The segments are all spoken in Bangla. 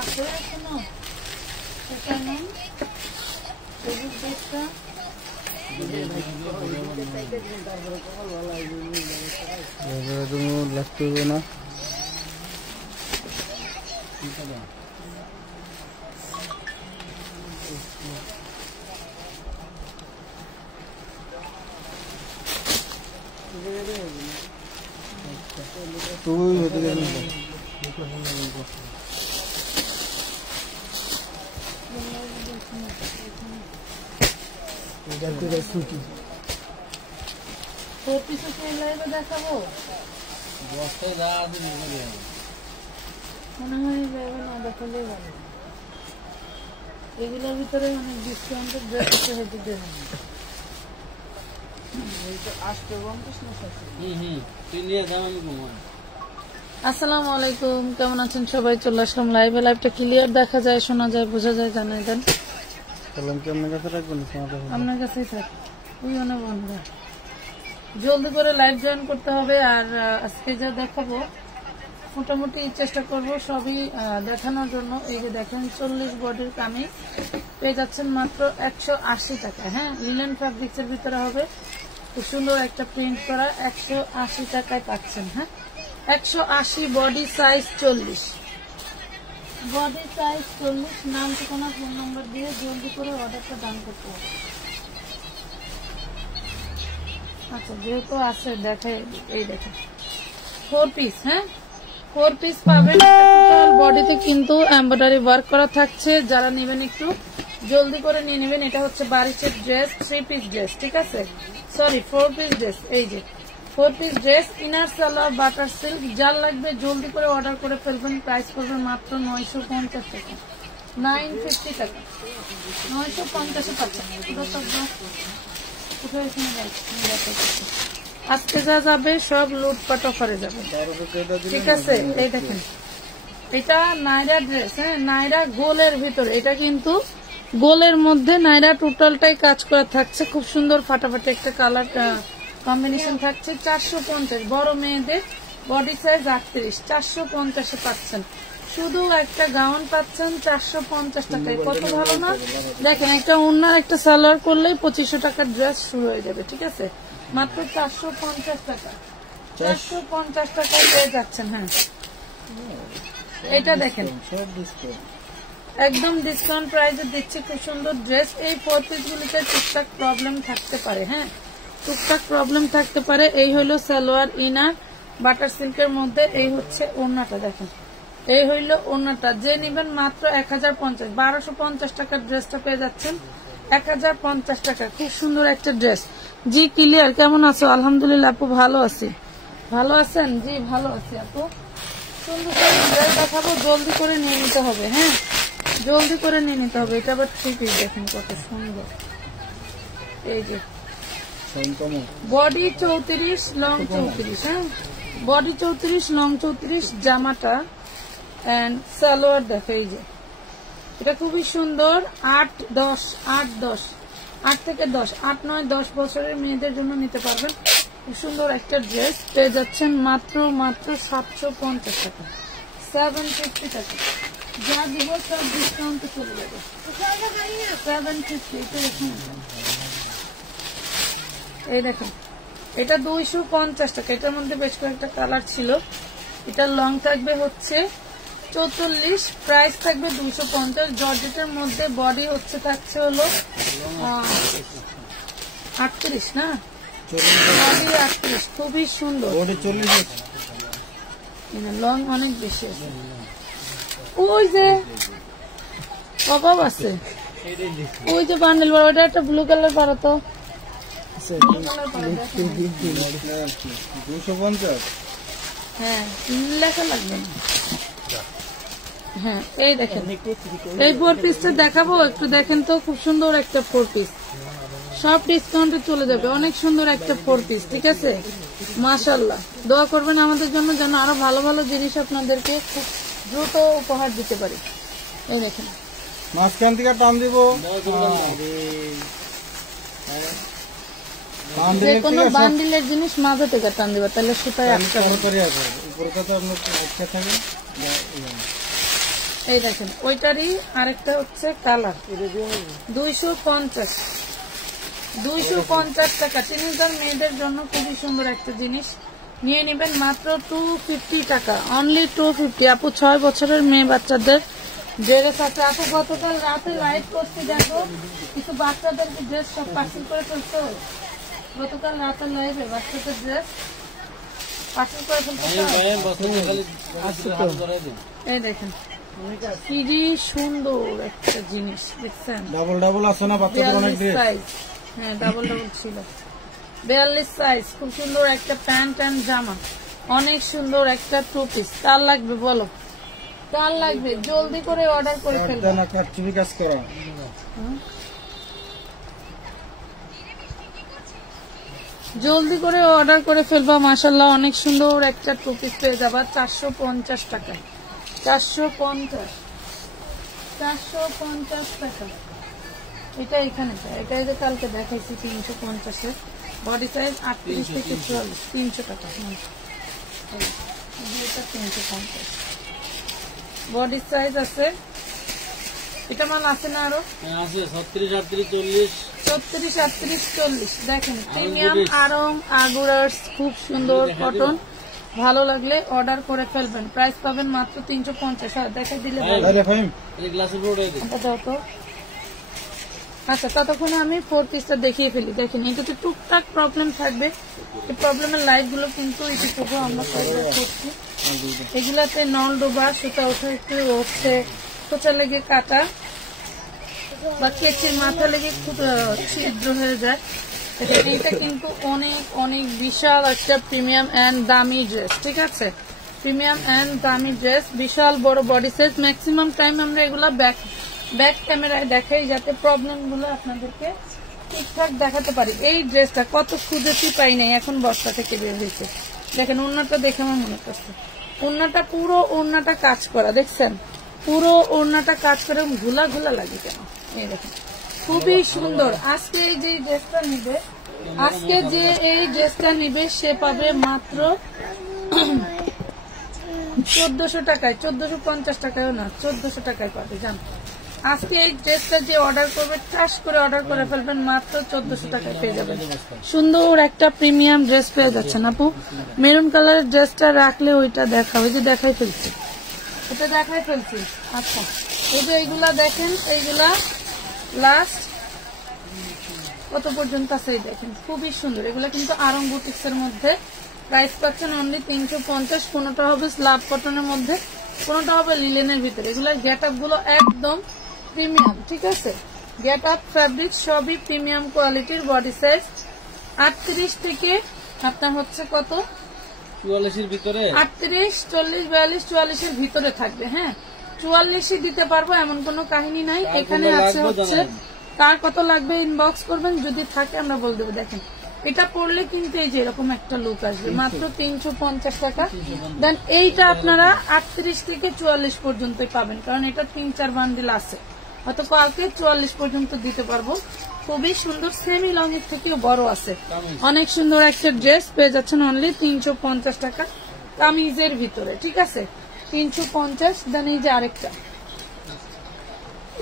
আছে এখনো সেটা নেই সবুজ ড্রেসটা লাগতে হবে না তুই হতে গেলি দেখাবো মনে হয় যাবে না দেখালেই ভালো এগুলোর ভিতরে অনেক ডিসকাউন্টের ড্রেস আছে হেঁটে দেবেন আসসালামু আলাইকুম কেমন আছেন সবাই চলে আসলাম লাইভে লাইভটা ক্লিয়ার দেখা যায় শোনা যায় বোঝা যায় জানাই দেন আপনার কাছেই থাক ওই অনেক বন্ধুরা জলদি করে লাইভ জয়েন করতে হবে আর আজকে যা দেখাবো মোটামুটি চেষ্টা করব সবই দেখানোর জন্য এই যে দেখেন 40 বডির কামিজ পেয়ে যাচ্ছেন মাত্র 180 টাকা হ্যাঁ লিনেন ফ্যাব্রিক্স এর ভিতরে হবে খুব সুন্দর একটা প্রিন্ট করা 180 টাকায় পাচ্ছেন হ্যাঁ 180 বডি সাইজ 40 বডি সাইজ 40 নাম ঠিকানা ফোন নম্বর দিয়ে জলদি করে অর্ডারটা ডান করতে হবে আচ্ছা যেহেতু আছে দেখে এই দেখেন 4 পিস হ্যাঁ 4 পিস পাবেন টোটাল বডিতে কিন্তু এমব্রয়ডারি ওয়ার্ক করা থাকছে যারা নেবেন একটু জলদি করে নিয়ে নেবেন এটা হচ্ছে বারিচের ড্রেস 3 পিস ড্রেস ঠিক আছে সরি 4 পিস ড্রেস এই যে 4 piece dress inner salwar butter silk যার লাগবে জলদি করে অর্ডার করে ফেলবেন প্রাইস পড়বে মাত্র 950 টাকা 950 টাকা 950 এ পাচ্ছেন আজকে যা যাবে সব লুটপাট অফারে যাবে ঠিক আছে এই দেখেন এটা নাইরা ড্রেস হ্যাঁ নাইরা গোলের ভিতরে এটা কিন্তু গোলের মধ্যে নাইরা টোটালটাই কাজ করা থাকছে খুব সুন্দর ফাটাফাটি একটা কালার কম্বিনেশন থাকছে 450 বড় মেয়েদের বডি সাইজ 38 450 এ পাচ্ছেন শুধু একটা গাউন পাচ্ছেন 450 টাকায় কত ভালো না দেখেন একটা ওড়নার একটা সালোয়ার করলেই 2500 টাকার ড্রেস শুরু হয়ে যাবে ঠিক আছে মাত্র 450 টাকা 450 টাকায় পেয়ে যাচ্ছেন হ্যাঁ এটা দেখেন একদম ডিসকাউন্ট প্রাইসে দিচ্ছি খুব সুন্দর ড্রেস এই 4 পিসগুলিতে টুকটাক প্রবলেম থাকতে পারে হ্যাঁ টুকটাক প্রবলেম থাকতে পারে এই হলো সালোয়ার ইনার বাটার সিল্কের মধ্যে এই হচ্ছে ওড়নাটা দেখেন এই হইল ওড়নাটা যে নেবেন মাত্র 1050 1250 টাকার ড্রেসটা পেয়ে যাচ্ছেন 1050 টাকা খুব সুন্দর একটা ড্রেস জি ক্লিয়ার কেমন আছো আলহামদুলিল্লাহ আপু ভালো আছি ভালো আছেন জি ভালো আছি আপু সুন্দর ড্রেস দেখাবো জলদি করে নিয়ে নিতে হবে হ্যাঁ জলদি করে নিয়ে নিতে হবে এটা আবার ঠিকই দেখেন কত সুন্দর এই যে বডি 34 লং 34 হ্যাঁ বডি 34 লং 34 জামাটা এন্ড সালোয়ার দেখো এই যে এটা খুবই সুন্দর 8 থেকে 10 8 9 10 বছরের মেয়েদের জন্য নিতে পারবেন খুব সুন্দর একটা ড্রেস পেয়ে যাচ্ছেন মাত্র 750 টাকা 750 টাকা যা দিব সব ডিসকাউন্ট চলে যাবে 750 এটা দেখুন এই দেখেন এটা 250 টাকা এটার মধ্যে বেশ কয়েকটা কালার ছিল এটা লং থাকবে হচ্ছে 44 প্রাইস থাকবে 250 জর্জেটের মধ্যে বডি হচ্ছে থাকছে হলো 38 না বডি 38 খুবই সুন্দর বডি 40 লং অনেক বেশি আছে ওই যে অভাব আছে ওই যে বান্ডেল বড় ওটা একটা ব্লু কালার পারো তো 250 হ্যাঁ লেখা লাগবে না হ্যাঁ এই দেখেন এই 4 পিসটা দেখাবো একটু দেখেন তো খুব সুন্দর একটা 4 পিস সব ডিসকাউন্টে চলে যাবে অনেক সুন্দর একটা 4 পিস ঠিক আছে মাশাআল্লাহ দোয়া করবেন আমাদের জন্য যেন আরো ভালো ভালো জিনিস আপনাদেরকে খুব দ্রুত উপহার দিতে পারি এই দেখেন মাঝখান থেকে টান দিব যে কোনো বান্ডিলের জিনিস মাঝে থেকে টান দিবা তাহলে সুতায় আটকা উপরে আছে উপরে কত আপনার একটা থাকে এই দেখেন ওইটারই আরেকটা হচ্ছে কালার 250 টাকা। টিনেজার মেয়েদের জন্য খুবই সুন্দর একটা জিনিস নিয়ে নেবেন মাত্র 250 টাকা, অনলি 250। আপু 6 বছরের মেয়ে বাচ্চাদের ড্রেস আছে। আপু গতকাল রাতে লাইভ করছি, দেখো কিছু বাচ্চাদেরকে ড্রেস সব পার্সেল করে ফেলতো। গতকাল রাতে লাইভে বাচ্চাদের ড্রেস পার্সেল করে ফেলতো। এই দেখেন কি সুন্দর একটা জিনিস, দেখছেন? ডাবল ডাবল আছে না বাচ্চাদের অনেক ড্রেস? হ্যাঁ ডাবল ডাবল ছিল, 42 সাইজ। খুব সুন্দর একটা প্যান্ট এন্ড জামা, অনেক সুন্দর একটা 2 পিস। কার লাগবে বলো, কার লাগবে? জলদি করে অর্ডার করে ফেলবেন। জলদি করে অর্ডার করে ফেলবা। মাশাআল্লাহ অনেক সুন্দর একটা 2 পিস পেয়ে যাবা 450 টাকায়। 450 টাকা। এটা এখানে এটা যে কালকে দেখাইছি 350 বডি সাইজ 38 থেকে 44, 300 টাকা। এটা 350 বডি সাইজ আছে। এটা মাল আছে না আরো? আছে 36, 38, 40। দেখেন প্রিমিয়াম আরং আগুরাস, খুব সুন্দর কটন। ভালো লাগলে অর্ডার করে ফেলবেন। প্রাইস পাবেন মাত্র 350। দেখাই দিলে আচ্ছা, ততক্ষণে আমি 4 পিসটা দেখিয়ে ফেলি। দেখেন এটাতে টুকটাক প্রবলেম থাকবে, এই প্রবলেমের লাইট গুলো কিন্তু ইতিপূর্বে আমরা করছি। এগুলাতে নল ডোবা, সুতা ওঠা, একটু হচ্ছে খোঁচা লেগে কাটা বা কেচির মাথা লেগে খুব ছিদ্র হয়ে যায়। এটা কিন্তু অনেক অনেক বিশাল একটা প্রিমিয়াম এন্ড দামি ড্রেস, ঠিক আছে? প্রিমিয়াম এন্ড দামি ড্রেস, বিশাল বড় বডি সাইজ। ম্যাক্সিমাম টাইম আমরা এগুলা ব্যাক ক্যামেরায় দেখাই, যাতে প্রবলেম গুলো আপনাদেরকে ঠিকঠাক দেখাতে পারি। এই ড্রেসটা কত খুঁজেছি পাই নাই, এখন বস্তা থেকে বের হয়েছে। দেখেন ওড়নাটা দেখে আমার মনে করছে, ওড়নাটা পুরো ওড়নাটা কাজ করা, দেখছেন? পুরো ওড়নাটা কাজ করে, ঘুলা ঘুলা লাগে কেন? এই দেখেন খুবই সুন্দর। আজকে এই যে ড্রেসটা নিবে, আজকে যে এই ড্রেসটা নিবে সে পাবে মাত্র 1400 টাকায়। 1450 টাকায়ও না, 1400 টাকায় পাবে। জান আজকে এই ড্রেসটা যে অর্ডার করবে, টাস করে অর্ডার করে ফেলবেন, মাত্র 1400 টাকায় পেয়ে যাবেন। সুন্দর একটা প্রিমিয়াম ড্রেস পেয়ে যাচ্ছেন। আপু মেরুন কালারের ড্রেসটা রাখলে ওইটা দেখাবে, যে দেখাই ফেলছি, এটা দেখাই ফেলছি। আচ্ছা এই যে এইগুলা দেখেন, এইগুলা লাস্ট কত পর্যন্ত আছে দেখেন, খুবই সুন্দর। এগুলা কিন্তু আরং বুটিক্স এর মধ্যে। প্রাইস পাচ্ছেন অনলি 350। কোনটা হবে স্লাব কটনের মধ্যে, কোনটা হবে লিলেনের ভিতরে। এগুলোর গেট আপ গুলো একদম প্রিমিয়াম, ঠিক আছে? গেট আপ ফ্যাব্রিক সবই প্রিমিয়াম কোয়ালিটির। বডি সাইজ 38 থেকে আপনার হচ্ছে কত, 44 এর ভিতরে, 38, 40, 42, 44 এর ভিতরে থাকবে। হ্যাঁ 44 দিতে পারবো এমন কোনো কাহিনী নাই। এখানে আছে হচ্ছে কার কত লাগবে ইনবক্স করবেন, যদি থাকে আমরা বলে দেবো। দেখেন এটা পড়লে কিন্তু এই যে এরকম একটা লুক আসবে, মাত্র 350 টাকা। দেন এইটা আপনারা 38 থেকে 44 পর্যন্তই পাবেন, কারণ এটা 3-4 বান্ডিল আছে, হয়তো কালকে 44 পর্যন্ত দিতে পারবো। খুবই সুন্দর, সেমি লং এর থেকেও বড় আছে। অনেক সুন্দর একটা ড্রেস পেয়ে যাচ্ছেন অনলি 350 টাকা কামিজের ভিতরে, ঠিক আছে? 350। দেন এই যে আরেকটা,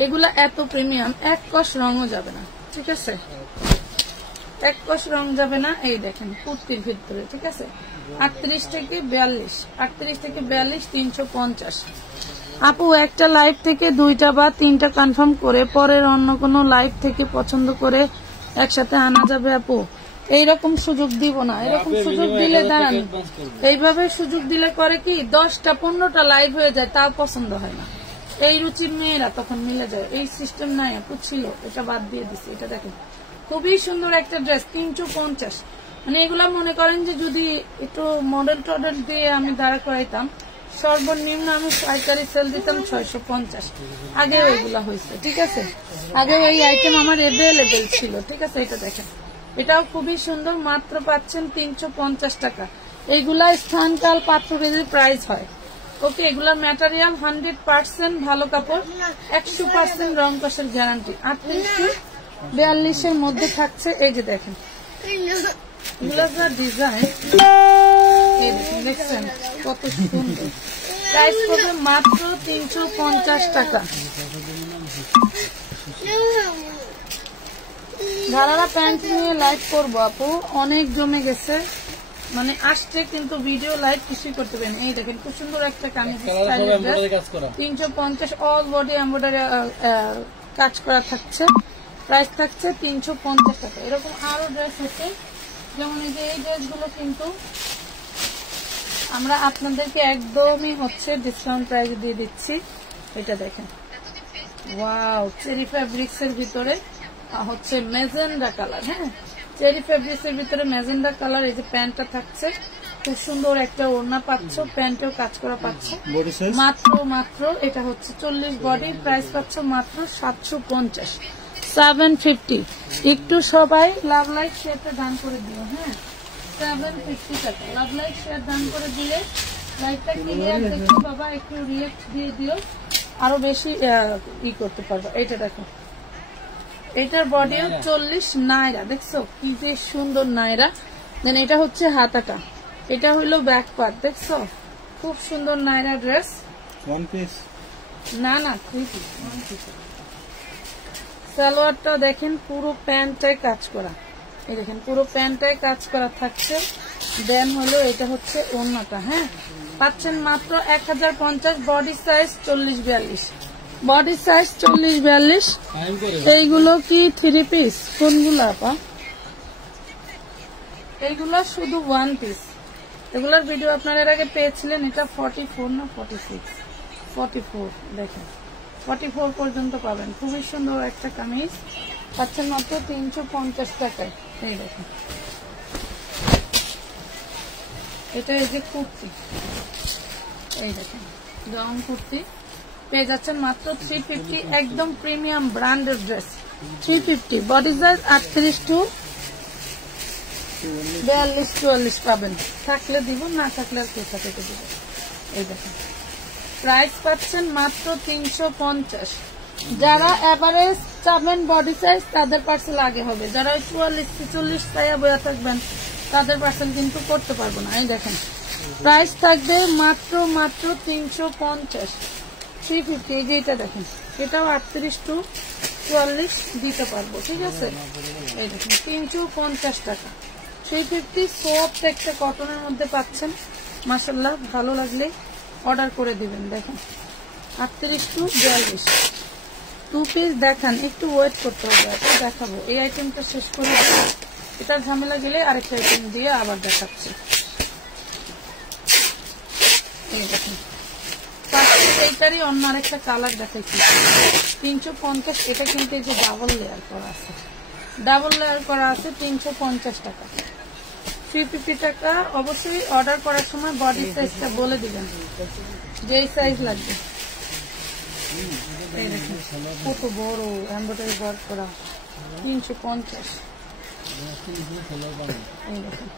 এগুলা এত প্রিমিয়াম, এক কষ রঙও যাবে না, ঠিক আছে? এক কষ রং যাবে না। এই দেখেন কুর্তির ভিতরে, ঠিক আছে? 38 থেকে 42, 38 থেকে 42, 350। আপু একটা লাইভ থেকে 2টা বা 3টা কনফার্ম করে পরের অন্য কোনো লাইভ থেকে পছন্দ করে একসাথে আনা যাবে আপু? এইরকম সুযোগ দিব না, এরকম সুযোগ দিলে দাঁড়ান, এইভাবে সুযোগ দিলে করে কি 10টা 15টা লাইভ হয়ে যায়, তাও পছন্দ হয় না। এই রুচির মেয়েরা তখন মিলে যায়, এই সিস্টেম নাই আপু, ছিল, এটা বাদ দিয়ে দিছি। এটা দেখেন খুবই সুন্দর একটা ড্রেস, 350। মানে এগুলা মনে করেন যে যদি একটু মডেল টডেল দিয়ে আমি দাঁড়া করাইতাম, সর্বনিম্ন আমি পাইকারি সেল দিতাম 650। আগে এগুলা হয়েছে, ঠিক আছে? আগে এই আইটেম আমার এভেলেবেল ছিল, ঠিক আছে? এটা দেখেন, এটাও খুবই সুন্দর, মাত্র পাচ্ছেন 350 টাকা। এইগুলা স্থানকাল পাত্রভেদে প্রাইস হয়। ওকে, এগুলা ম্যাটেরিয়াল 100% ভালো কাপড়, 100% রং কষের গ্যারান্টি। 38-42 এর মধ্যে থাকছে। এই যে দেখেন এগুলা ডিজাইন এই দেখুন, দেখছেন কত সুন্দর। প্রাইস পড়বে মাত্র 350 টাকা। ঘাড়ারা প্যান্ট নিয়ে লাইভ করবো আপু, অনেক জমে গেছে, মানে আসছে কিন্তু ভিডিও লাইভ কিছুই করতে পারেন। এই দেখেন খুব সুন্দর একটা কামিজ, 350 অল বডি এমব্রয়ডারি কাজ করা থাকছে। প্রাইস থাকছে 350 টাকা। এরকম আরো ড্রেস হচ্ছে, যেমন এই যে এই ড্রেসগুলো কিন্তু আমরা আপনাদেরকে একদমই হচ্ছে ডিসকাউন্ট প্রাইস দিয়ে দিচ্ছি। এটা দেখেন, ওয়াও, চেরি ফ্যাব্রিক্স এর ভিতরে হচ্ছে মেজেন্ডা কালার। হ্যাঁ, চেরি ফ্যাব্রিক্স এর ভিতরে মেজেন্ডা কালার। এই যে প্যান্টটা থাকছে, খুব সুন্দর একটা ওড়না পাচ্ছ, প্যান্টেও কাজ করা পাচ্ছ মাত্র এটা হচ্ছে 40 বডি। প্রাইস পাচ্ছ মাত্র 750, 750। একটু সবাই লাভ লাইক শেয়ারটা দান করে দিও। হ্যাঁ, 750 টাকা লাভ লাইক শেয়ার দান করে দিলে লাইকটা ক্লিয়ার দেখো বাবা, একটু রিয়েক্ট দিয়ে দিও, আরো বেশি ই করতে পারবো। এটা দেখো, এটার বডিও 40 নাইরা, দেখছো কি যে সুন্দর নাইরা। দেন এটা হচ্ছে হাতাটা, এটা হইলো ব্যাক পার্ট, দেখছো খুব সুন্দর নাইরা ড্রেস। ওয়ান পিস না 3 পিস, 1 পিস। সালোয়ারটা দেখেন পুরো প্যান্টটায় কাজ করা, এই দেখেন পুরো প্যান্টটায় কাজ করা থাকছে। দেন হলো এটা হচ্ছে ওড়নাটা। হ্যাঁ, পাচ্ছেন মাত্র 1050। Body size 40-42, body size 40-42। এইগুলো কি 3 পিস? কোনগুলো আপা? এইগুলো শুধু 1 পিস। এগুলোর ভিডিও আপনারা এর আগে পেয়েছিলেন। এটা 44 না 46? 44। দেখেন 44 পর্যন্ত পাবেন। খুবই সুন্দর একটা কামিজ, পাচ্ছেন মাত্র 350 টাকায়। এই দেখেন, এটা এই যে কুর্তি, এই দেখেন গাউন কুর্তি পেয়ে যাচ্ছেন মাত্র 350। একদম প্রিমিয়াম ব্র্যান্ডের ড্রেস, 350। বডি সাইজ 38 to 42-44 পাবেন। থাকলে দিব, না থাকলে আর কোথা থেকে দিব। এই দেখেন, প্রাইস পাচ্ছেন মাত্র 350। যারা এভারেজ চাবেন বডি সাইজ তাদের পার্সেল আগে হবে, যারা 44-46 চাইয়া বয়া থাকবেন তাদের পার্সেল কিন্তু করতে পারবো না। এই দেখেন, প্রাইস থাকবে মাত্র 350, 350। এই যে এটা দেখেন, এটাও 38 to 44 দিতে পারবো, ঠিক আছে। এই দেখেন 350 টাকা, 350। সফট একটা কটনের মধ্যে পাচ্ছেন, মাশাআল্লাহ। ভালো লাগলে অর্ডার করে দিবেন। দেখেন 38 to 42, 2 পিস দেখান, একটু ওয়েট করতে হবে, দেখাবো। এই আইটেমটা শেষ করে এটার ঝামেলা গেলে আরেকটা আইটেম দিয়ে আবার দেখাচ্ছি। এই দেখেন, এইটারই অন্য আরেকটা কালার দেখাচ্ছি, 350। এটা কিন্তু এই যে ডাবল লেয়ার করা আছে, 350 টাকা, 350 টাকা। অবশ্যই অর্ডার করার সময় বডি সাইজটা বলে দিবেন, যেই সাইজ লাগবে। এই দেখেন কত বড় এমব্রয়ডারি ওয়ার্ক করা, 350। এই দেখেন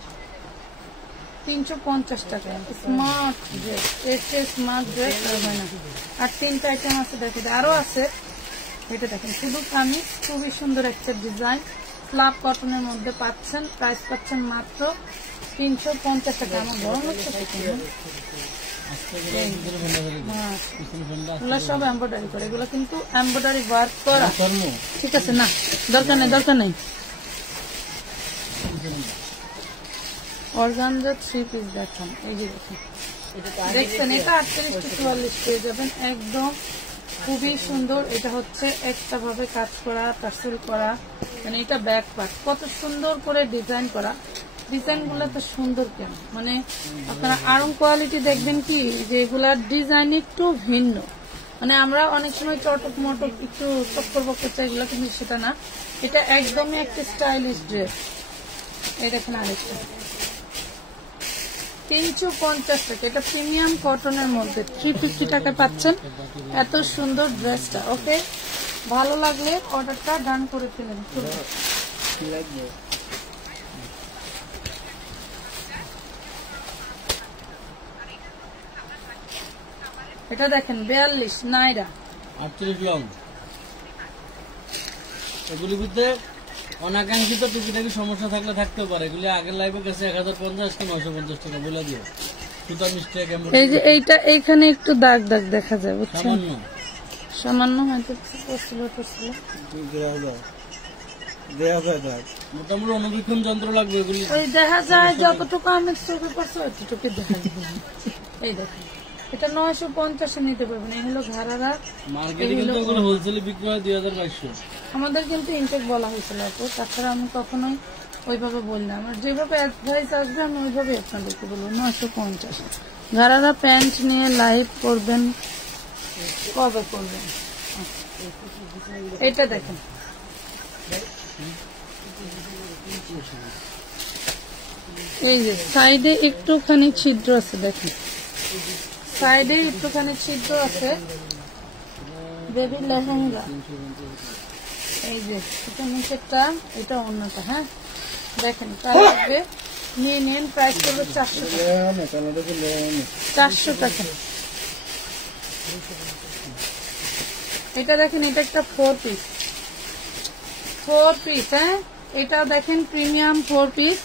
350 টাকা। স্মার্ট ড্রেস, এসে স্মার্ট ড্রেস হয় না। আর 3টা আইটেম আছে, দেখেন আরো আছে। এটা দেখেন শুধু কামিজ, খুবই সুন্দর একটা ডিজাইন, স্লাব কটনের মধ্যে পাচ্ছেন। প্রাইস পাচ্ছেন মাত্র 350 টাকা। আমার গরম হচ্ছে, এগুলো সব এমব্রয়ডারি করে, এগুলো কিন্তু এমব্রয়ডারি ওয়ার্ক করা, ঠিক আছে। না দরকার নেই। অর্গানজা 3 পিস দেখান, এই যে দেখছেন, এটা 38 to 44 পেয়ে যাবেন। একদম খুবই সুন্দর। এটা হচ্ছে একটা ভাবে কাজ করা, টার্সেল করা, মানে এটা ব্যাক পার্ট কত সুন্দর করে ডিজাইন করা। ডিজাইন গুলো তো সুন্দর কেন, মানে আপনারা আরং কোয়ালিটি দেখবেন কি, যে এগুলার ডিজাইন একটু ভিন্ন। মানে আমরা অনেক সময় চটক মটক একটু চক্কর বক্কর চাই, এগুলো কিন্তু সেটা না। এটা একদমই একটা স্টাইলিশ ড্রেস। এই দেখেন আরেকটা 350 টাকা, এটা প্রিমিয়াম কটনের মধ্যে 350 টাকা পাচ্ছেন এত সুন্দর ড্রেসটা। ওকে, ভালো লাগলে অর্ডারটা ডান করে ফেলেন। এটা দেখেন 42 নাইরা, 38 লং। এগুলির মধ্যে অনাকাঙ্ক্ষিত টুকিটাকি সমস্যা থাকলে থাকতে পারে, এগুলি আগের লাইভে গেছে 1050 কি 950 টাকা বলে দিও। সুতা মিস্টেক এই যে এইটা এইখানে একটু দাগ দাগ দেখা যায়, বুঝছেন? সামান্য সামান্য হয়তো পড়ছিল। দেয়া যায় দাগ, মোটামুটি অনুবীক্ষণ যন্ত্র লাগবে এগুলি। ওই দেখা যায় যতটুকু আমি চোখে পড়ছে অতটুকু দেখা যায়। এই দেখেন এটা 950 নিতে পারবেন। এই হলো ঘাড়ারা। মার্কেটে কিন্তু এগুলো হোলসেলে বিক্রি হয় 2200। আমাদের কিন্তু ইনটেক বলা হয়েছিল আপু, তাছাড়া আমি কখনোই ওইভাবে বললাম। আমার যেভাবে অ্যাডভাইস আসবে আমি ওইভাবে আপনাদেরকে বলবো। 950 ঘাড়ারা প্যান্ট নিয়ে লাইভ করবেন, কবে করবেন? এটা দেখেন, এই যে সাইডে একটুখানি ছিদ্র আছে, দেখেন সাইডে একটুখানি ছিদ্র আছে। বেবি লেহেঙ্গা, এই যে এটা নিচেরটা, এটা অন্যটা। হ্যাঁ দেখেন কার লাগবে নিয়ে নিন। প্রাইস করবে 400 টাকা। এটা দেখেন, এটা একটা 4 পিস। হ্যাঁ এটা দেখেন প্রিমিয়াম 4 পিস।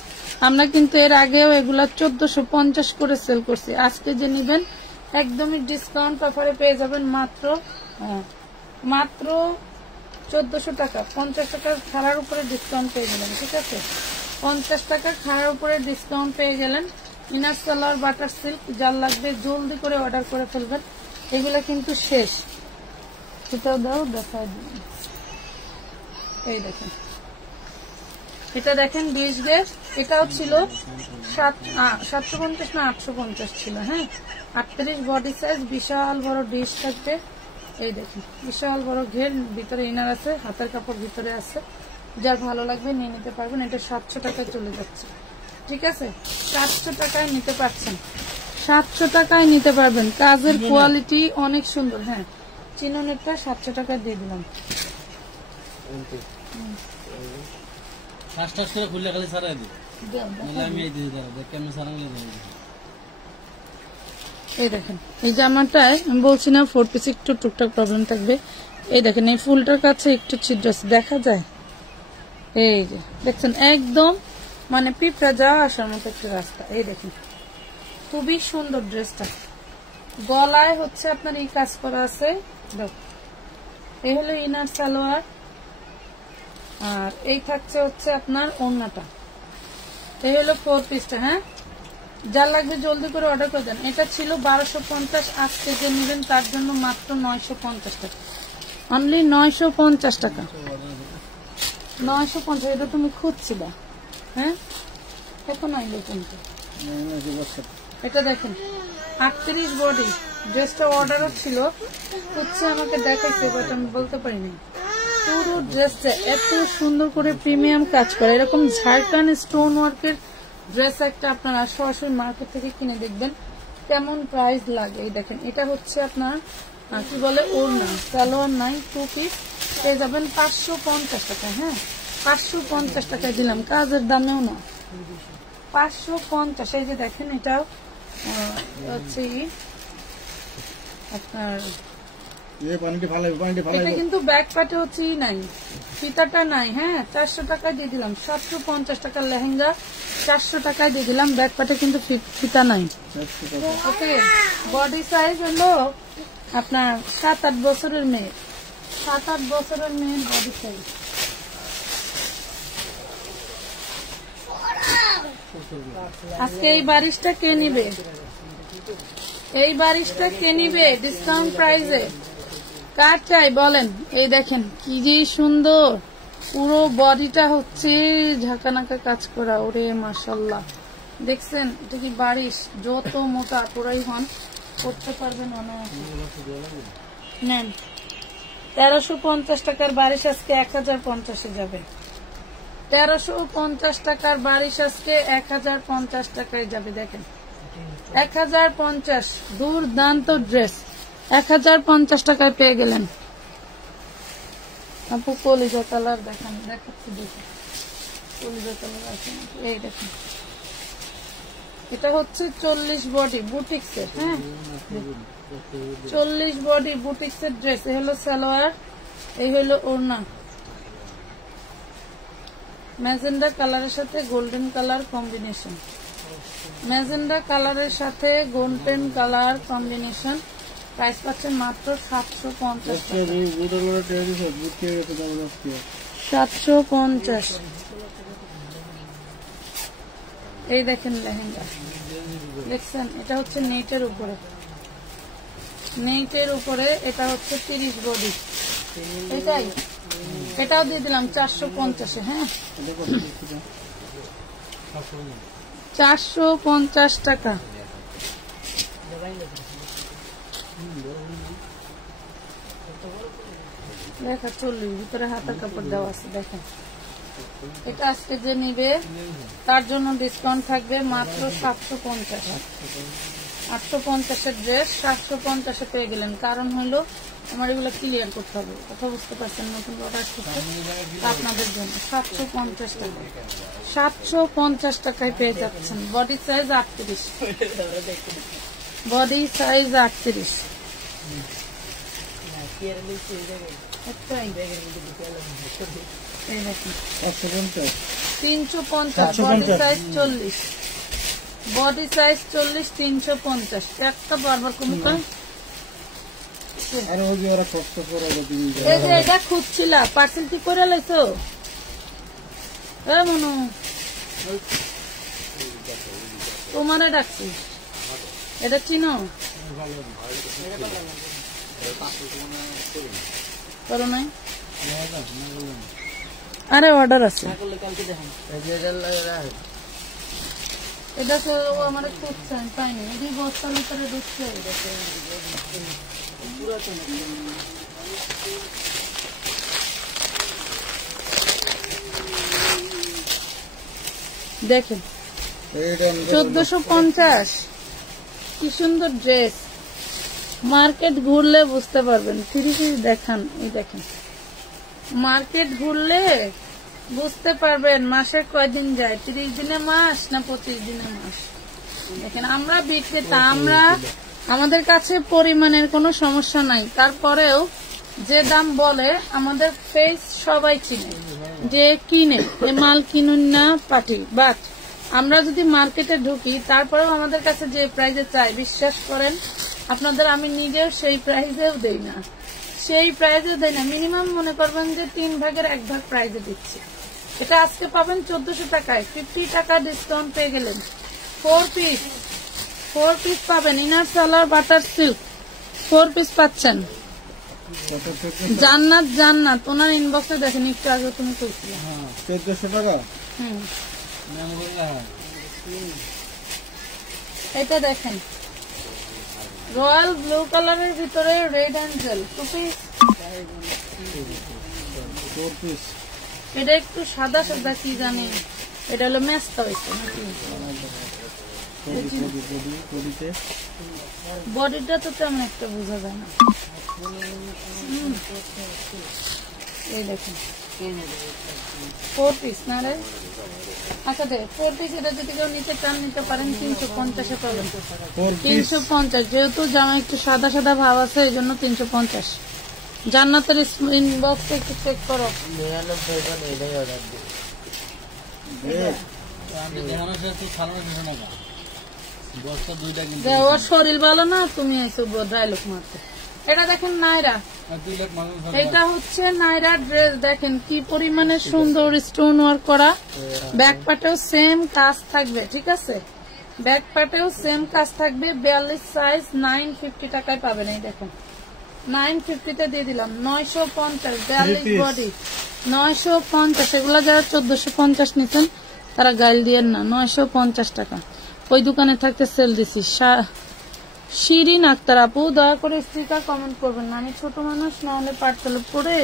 আমরা কিন্তু এর আগেও এগুলা 1450 করে সেল করছি। আজকে যে নিবেন একদমই ডিসকাউন্ট অফারে পেয়ে যাবেন মাত্র 1400 টাকা। 50 টাকার খাড়ার উপরে ডিসকাউন্ট পেয়ে গেলেন, ঠিক আছে? 50 টাকার খাড়ার উপরে ডিসকাউন্ট পেয়ে গেলেন। ইনার সালোয়ার বাটার সিল্ক, যার লাগবে জলদি করে অর্ডার করে ফেলবেন। এগুলা কিন্তু শেষ। এটাও দাও, দেখা দিন। এই দেখেন, এটা দেখেন 20 গেজ। এটাও ছিল 750 না 850 ছিল। হ্যাঁ 38 বডি সাইজ, বিশাল বড় ডিশ থাকবে। এই দেখেন বিশাল বড় ঘের, ভিতরে ইনার আছে, হাতের কাপড় ভিতরে আছে। যার ভালো লাগবে নিয়ে নিতে পারবেন। এটা 700 টাকায় চলে যাচ্ছে, ঠিক আছে? 700 টাকায় নিতে পারছেন, 700 টাকায় নিতে পারবেন। কাজের কোয়ালিটি অনেক সুন্দর। হ্যাঁ চিননেরটা 700 টাকায় দিয়ে দিলাম। খুললে খালি সারাই দিই, আমি এই দিয়ে কেমন সারালে। এই দেখেন এই জামাটায় আমি বলছি না 4 পিস একটু টুকটাক প্রবলেম থাকবে। এই দেখেন এই ফুলটার কাছে একটু ছিদ্র আছে, দেখা যায়? এই যে দেখছেন, একদম মানে পিঁপড়া যাওয়া আসার মতো একটা রাস্তা। এই দেখেন খুবই সুন্দর ড্রেসটা। গলায় হচ্ছে আপনার এই কাজ করা আছে। এই হলো ইনার সালোয়ার, আর এই থাকছে হচ্ছে আপনার ওড়নাটা। এই হলো 4 পিসটা। হ্যাঁ যার লাগবে জলদি করে অর্ডার করে দেন। এটা ছিল 1250, আজকে যে নেবেন তার জন্য মাত্র 950 টাকা, অনলি 950 টাকা। 950। এটা তুমি খুঁজছিলা? হ্যাঁ এখন আইলো কিন্তু। এটা দেখেন 38 বডি, ড্রেসটা অর্ডারও ছিল, খুঁজছে আমাকে দেখাইছে, বাট আমি বলতে পারিনি। পুরো ড্রেসটা এত সুন্দর করে প্রিমিয়াম কাজ করে, এরকম ঝাড়খান্ড স্টোন ওয়ার্কের ড্রেস একটা আপনারা সরাসরি মার্কেট থেকে কিনে দেখবেন কেমন প্রাইস লাগে। এই দেখেন এটা হচ্ছে আপনার কি বলে ওড়না, সালোয়ার নাই, 2 পিস পেয়ে যাবেন 550 টাকা। হ্যাঁ 550 টাকায় দিলাম, কাজের দামেও না, 550। এই যে দেখেন এটা হচ্ছে আপনার, এটা কিন্তু ব্যাক পার্টে হচ্ছে নাই, ফিতাটা নাই। হ্যাঁ 400 টাকায় দিয়ে দিলাম। 750 টাকার লেহেঙ্গা 400 টাকায় দিয়ে দিলাম, ব্যাক পার্টে কিন্তু ফিতা নাই। ওকে, বডি সাইজ হলো আপনার 7-8 বছরের মেয়ে, 7-8 বছরের মেয়ের বডি সাইজ। আজকে এই বারিশটা কে নিবে? এই বারিশটা কে নিবে ডিসকাউন্ট প্রাইসে? কার চাই বলেন? এই দেখেন কি যে সুন্দর, পুরো বডিটা হচ্ছে ঝাঁকানাকা কাজ করা। ওরে মাশাল্লাহ, দেখছেন? এটা কি বারিশ? যত মোটা পুরাই হন করতে পারবেন অনায়াসে। নেন 1350 টাকার বারিশ আজকে 1050-এ যাবে। 1350 টাকার বারিশ আজকে 1050 টাকায় যাবে। দেখেন 1050, দুর্দান্ত ড্রেস 1050 টাকায় পেয়ে গেলেন। আপু কলিজা কালার দেখেন, দেখাচ্ছি দেখুন কলিজা কালার আছে। এই দেখেন এটা হচ্ছে 40 বডি বুটিক্সের। হ্যাঁ 40 বডি বুটিক্সের ড্রেস। এই হলো সালোয়ার, এই হলো ওড়না। ম্যাজেন্ডা কালারের সাথে গোল্ডেন কালার কম্বিনেশন, ম্যাজেন্ডা কালারের সাথে গোল্ডেন কালার কম্বিনেশন। প্রাইস পাচ্ছেন মাত্র 750 টাকা। 750। এই দেখেন লেহেঙ্গা দেখছেন, এটা হচ্ছে নেটের উপরে, নেটের উপরে এটা হচ্ছে 30 বডি, এটাই এটাও দিয়ে দিলাম 450। হ্যাঁ 450 টাকা। দেখা 40 ভিতরে হাতের কাপড় দেওয়া আছে। দেখেন এটা আজকে যে নিবে তার জন্য ডিসকাউন্ট থাকবে মাত্র 750। 850-এর ড্রেস 750-এ পেয়ে গেলেন। কারণ হলো আমার এগুলো ক্লিয়ার করতে হবে, কথা বুঝতে পারছেন, নতুন অর্ডার করতে আপনাদের জন্য 750 টাকা। 750 টাকায় পেয়ে যাচ্ছেন। Body size 38, body size 38। এই দেখেন 350, বডি সাইজ 40, বডি সাইজ 40, 350। একটা বারবার কমে এটা খুঁজছিলা, পার্সেল কি করে লাইছো? মনু তোমারে ডাকছি, এটা চিনো করো নাই? আরে অর্ডার আছে, এটা আমার খুঁজছে পাইনি, এটি বস্তার ভিতরে ঢুকছে। দেখেন 1450, কি সুন্দর ড্রেস। মার্কেট ঘুরলে বুঝতে পারবেন। 3 পিস দেখান, এই দেখেন মার্কেট ঘুরলে বুঝতে পারবেন মাসে কয়দিন যায়, 30 দিনে মাস না 25 দিনে মাস। দেখেন আমরা বিক্রেতা, আমরা আমাদের কাছে পরিমাণের কোনো সমস্যা নাই, তারপরেও যে দাম বলে আমাদের ফেস সবাই চিনে, যে কিনে এ মাল কিনুন না পাঠি। বাট আমরা যদি মার্কেটে ঢুকি তারপরেও আমাদের কাছে যে প্রাইজে চাই, বিশ্বাস করেন আপনাদের আমি নিজেও সেই প্রাইজেও দেই না, সেই প্রাইজেও দেই না। মিনিমাম মনে করবেন যে 3 ভাগের 1 ভাগ প্রাইজে দিচ্ছি। এটা আজকে পাবেন 1400 টাকায়, 50 টাকা ডিসকাউন্ট পেয়ে গেলেন। 4 পিস পাবেন, inner salwar butter silk 4 piece পাচ্ছেন। জান্নাত জান্নাত ওনার ইনবক্সে দেখেন, একটু আগে তুমি কইছিলে 1400 টাকা। এটা দেখেন রয়্যাল ব্লু কালারের ভিতরে রেড অ্যাঞ্জেল 2 পিস। এটা একটু সাদা সাদা, কি জানি এটা হলো ম্যাচটা হয়েছে নাকি? বডিটা তো তেমন একটা বোঝা যায় না। এই দেখেন 4 পিস না রে? আচ্ছা দে 4 পিস। এটা যদি কেউ নিতে চান নিতে পারেন, 350-এ পাবেন। 350, যেহেতু জামা একটু সাদা সাদা ভাব আছে এই জন্য 350। জান্নাতের ইনবক্সে একটু চেক করো। ওর শরীর ভালো না, তুমি এসে ডায়লগ মারতে। এটা দেখেন নাইরা, এটা হচ্ছে নাইরা ড্রেস। দেখেন কি পরিমাণে সুন্দর স্টোন ওয়ার্ক করা, ব্যাক পার্টেও সেম কাজ থাকবে, ঠিক আছে? ব্যাক পার্টেও সেম কাজ থাকবে। 42 সাইজ 950 টাকায় পাবেন। এই দেখেন 950-তে দিয়ে দিলাম। 950, 42 বডি 950। এগুলা যারা 1450 নিচ্ছেন তারা গাইল দিয়েন না, 950 টাকা। ওই দোকানে থাকতে সেল দিছি। শিরিন আক্তার আপু, দয়া করে স্টিকার কমেন্ট করবেন না, আমি ছোট মানুষ, না হলে পার্সেল পরে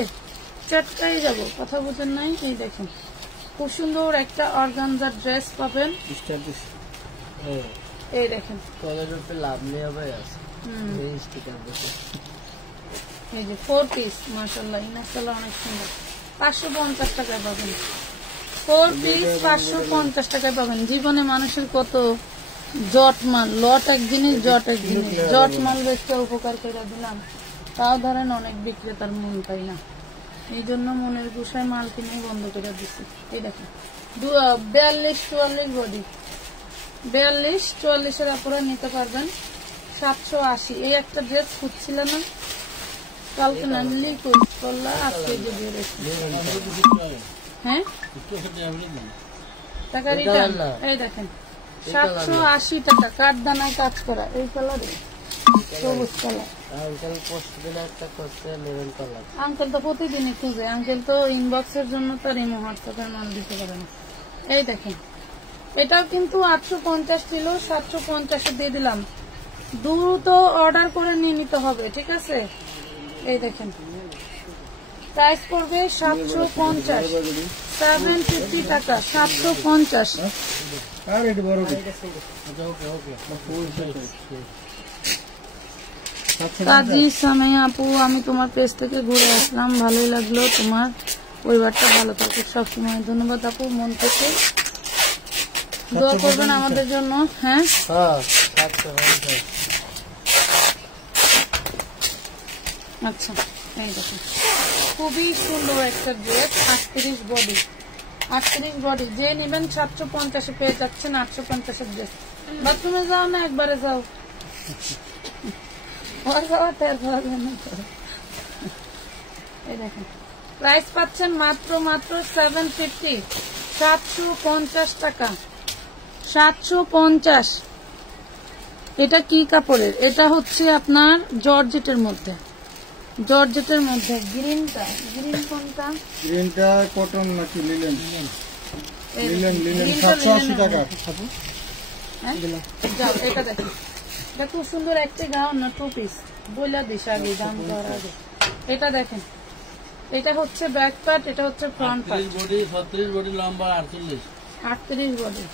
চটকাই যাব, কথা বুঝেন নাই? এই দেখেন খুব সুন্দর একটা অর্গানজার ড্রেস পাবেন। এই দেখেন এই যে 4 পিস, মাশাআল্লাহ ইনাশাআল্লাহ অনেক সুন্দর। 550 টাকায় পাবেন 4 পিস, 550 টাকায় পাবেন। জীবনে মানুষের কত জট মাল, লট এক জিনিস, জট এক জিনিস। জট মাল বেচতে উপকার করে দিলাম, তাও ধরেন অনেক বিক্রেতার মন পাই না। এই জন্য মনের গুছায় মাল কিনে বন্ধ করে দিচ্ছি। এই দেখেন 42-44 বডি, 42-44 আপনারা নিতে পারবেন 780। এই একটা ড্রেস খুঁজছিল না কালকে, নানলি করলা আজকে দিয়ে রেখে। হ্যাঁ টাকা রিটার্ন। এই দেখেন 780 টাকা, কাঠদানায় কাজ করা, এই কালারে সবুজ কালার। আঙ্কেল তো প্রতিদিনই খুঁজে, আঙ্কেল তো ইনবক্সের জন্য তার এই হোয়াটসঅ্যাপের মান দিতে পারে না। এই দেখেন এটাও কিন্তু 850 ছিল, 750 দিয়ে দিলাম। দ্রুত অর্ডার করে নিয়ে নিতে হবে, ঠিক আছে। এই দেখেন প্রাইস পড়বে 750, 750 টাকা, 750। কাজী সামিয়া আপু, আমি তোমার পেজ থেকে ঘুরে আসলাম, ভালোই লাগলো। তোমার পরিবারটা ভালো থাকুক সবসময়। ধন্যবাদ আপু, মন থেকে দোয়া করবেন আমাদের জন্য। হ্যাঁ আচ্ছা, এই দেখুন খুবই সুন্দর একটা ড্রেস, 38 বডি, 38 বডি। যে নেবেন 750 পেয়ে যাচ্ছেন 850 ড্রেস। বাথরুমে যাও না একবারে যাও, এই দেখেন প্রাইস পাচ্ছেন মাত্র 750, 750 টাকা, 750। এটা কি কাপড়ের? এটা হচ্ছে আপনার জর্জেটের মধ্যে, জর্জেটের মধ্যে। গ্রিনটা, গ্রিন কোনটা? গ্রিনটা কটন নাকি লিলেন? লিলেন, লিলেন 780 টাকা। যাও এটা দেখেন, এটা খুব সুন্দর একটা গাউন না, 2 পিস বইলা দিস আগে দাম করার আগে। এটা দেখেন, এটা হচ্ছে ব্যাক পার্ট, এটা হচ্ছে ফ্রন্ট পার্ট। 36 বডি লম্বা, 48 বডি,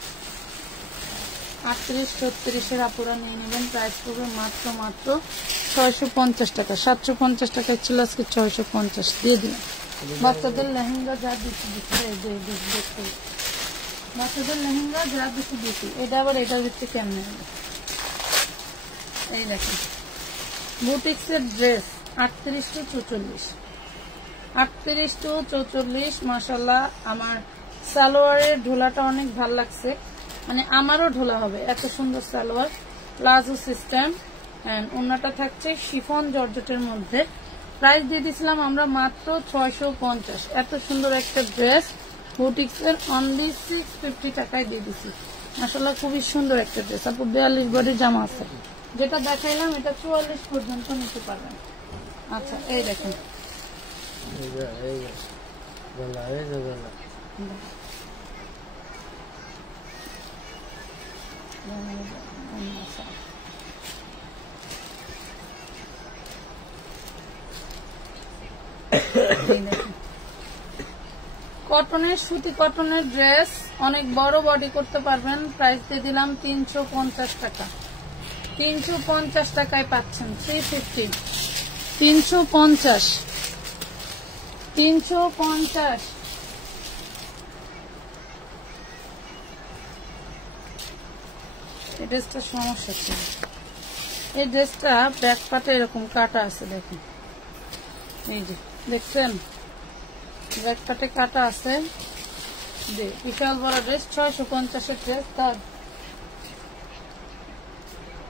38-36 এর আপুরা নিয়ে নেবেন। প্রাইস পড়বে মাত্র 650 টাকা, 750 টাকায় ছিল, আজকে 650 দিয়ে দিলাম। বাচ্চাদের লেহেঙ্গা যা দিচ্ছি, বাচ্চাদের লেহেঙ্গা যা দিচ্ছি। এটা আবার এটা দিচ্ছে কেমনে? এই দেখেন বুটিক্সের ড্রেস 38-44, 38-44। মাশাআল্লাহ, আমার সালোয়ারের ঢোলাটা অনেক ভালো লাগছে, মানে আমারও ঢোলা হবে, এত সুন্দর সালোয়ার, প্লাজো সিস্টেম। এন্ড ওন্নাটা থাকছে শিফন জর্জেটের মধ্যে। প্রাইস দিয়ে দিয়েছিলাম আমরা মাত্র 650। এত সুন্দর একটা ড্রেস বুটিক্সের অনলি 650 টাকায় দিয়ে দিচ্ছি। মাশাআল্লাহ খুবই সুন্দর একটা ড্রেস। আপু 42 বডির জামা আছে, যেটা দেখাইলাম এটা 44 পর্যন্ত নিতে পারবেন। আচ্ছা এই দেখেন কটনের, সুতি কটনের ড্রেস, অনেক বড় বডি করতে পারবেন। প্রাইস দিয়ে দিলাম 350 টাকা, 350 টাকায় পাচ্ছেন 350, 350, 350। এই ড্রেসটা সমস্যা ছিল, এই ড্রেসটা ব্যাক পার্টে এরকম কাটা আছে, দেখুন এই যে দেখছেন ব্যাক পার্টে কাটা আছে। বিশাল বড় ড্রেস, 650 ড্রেস, তার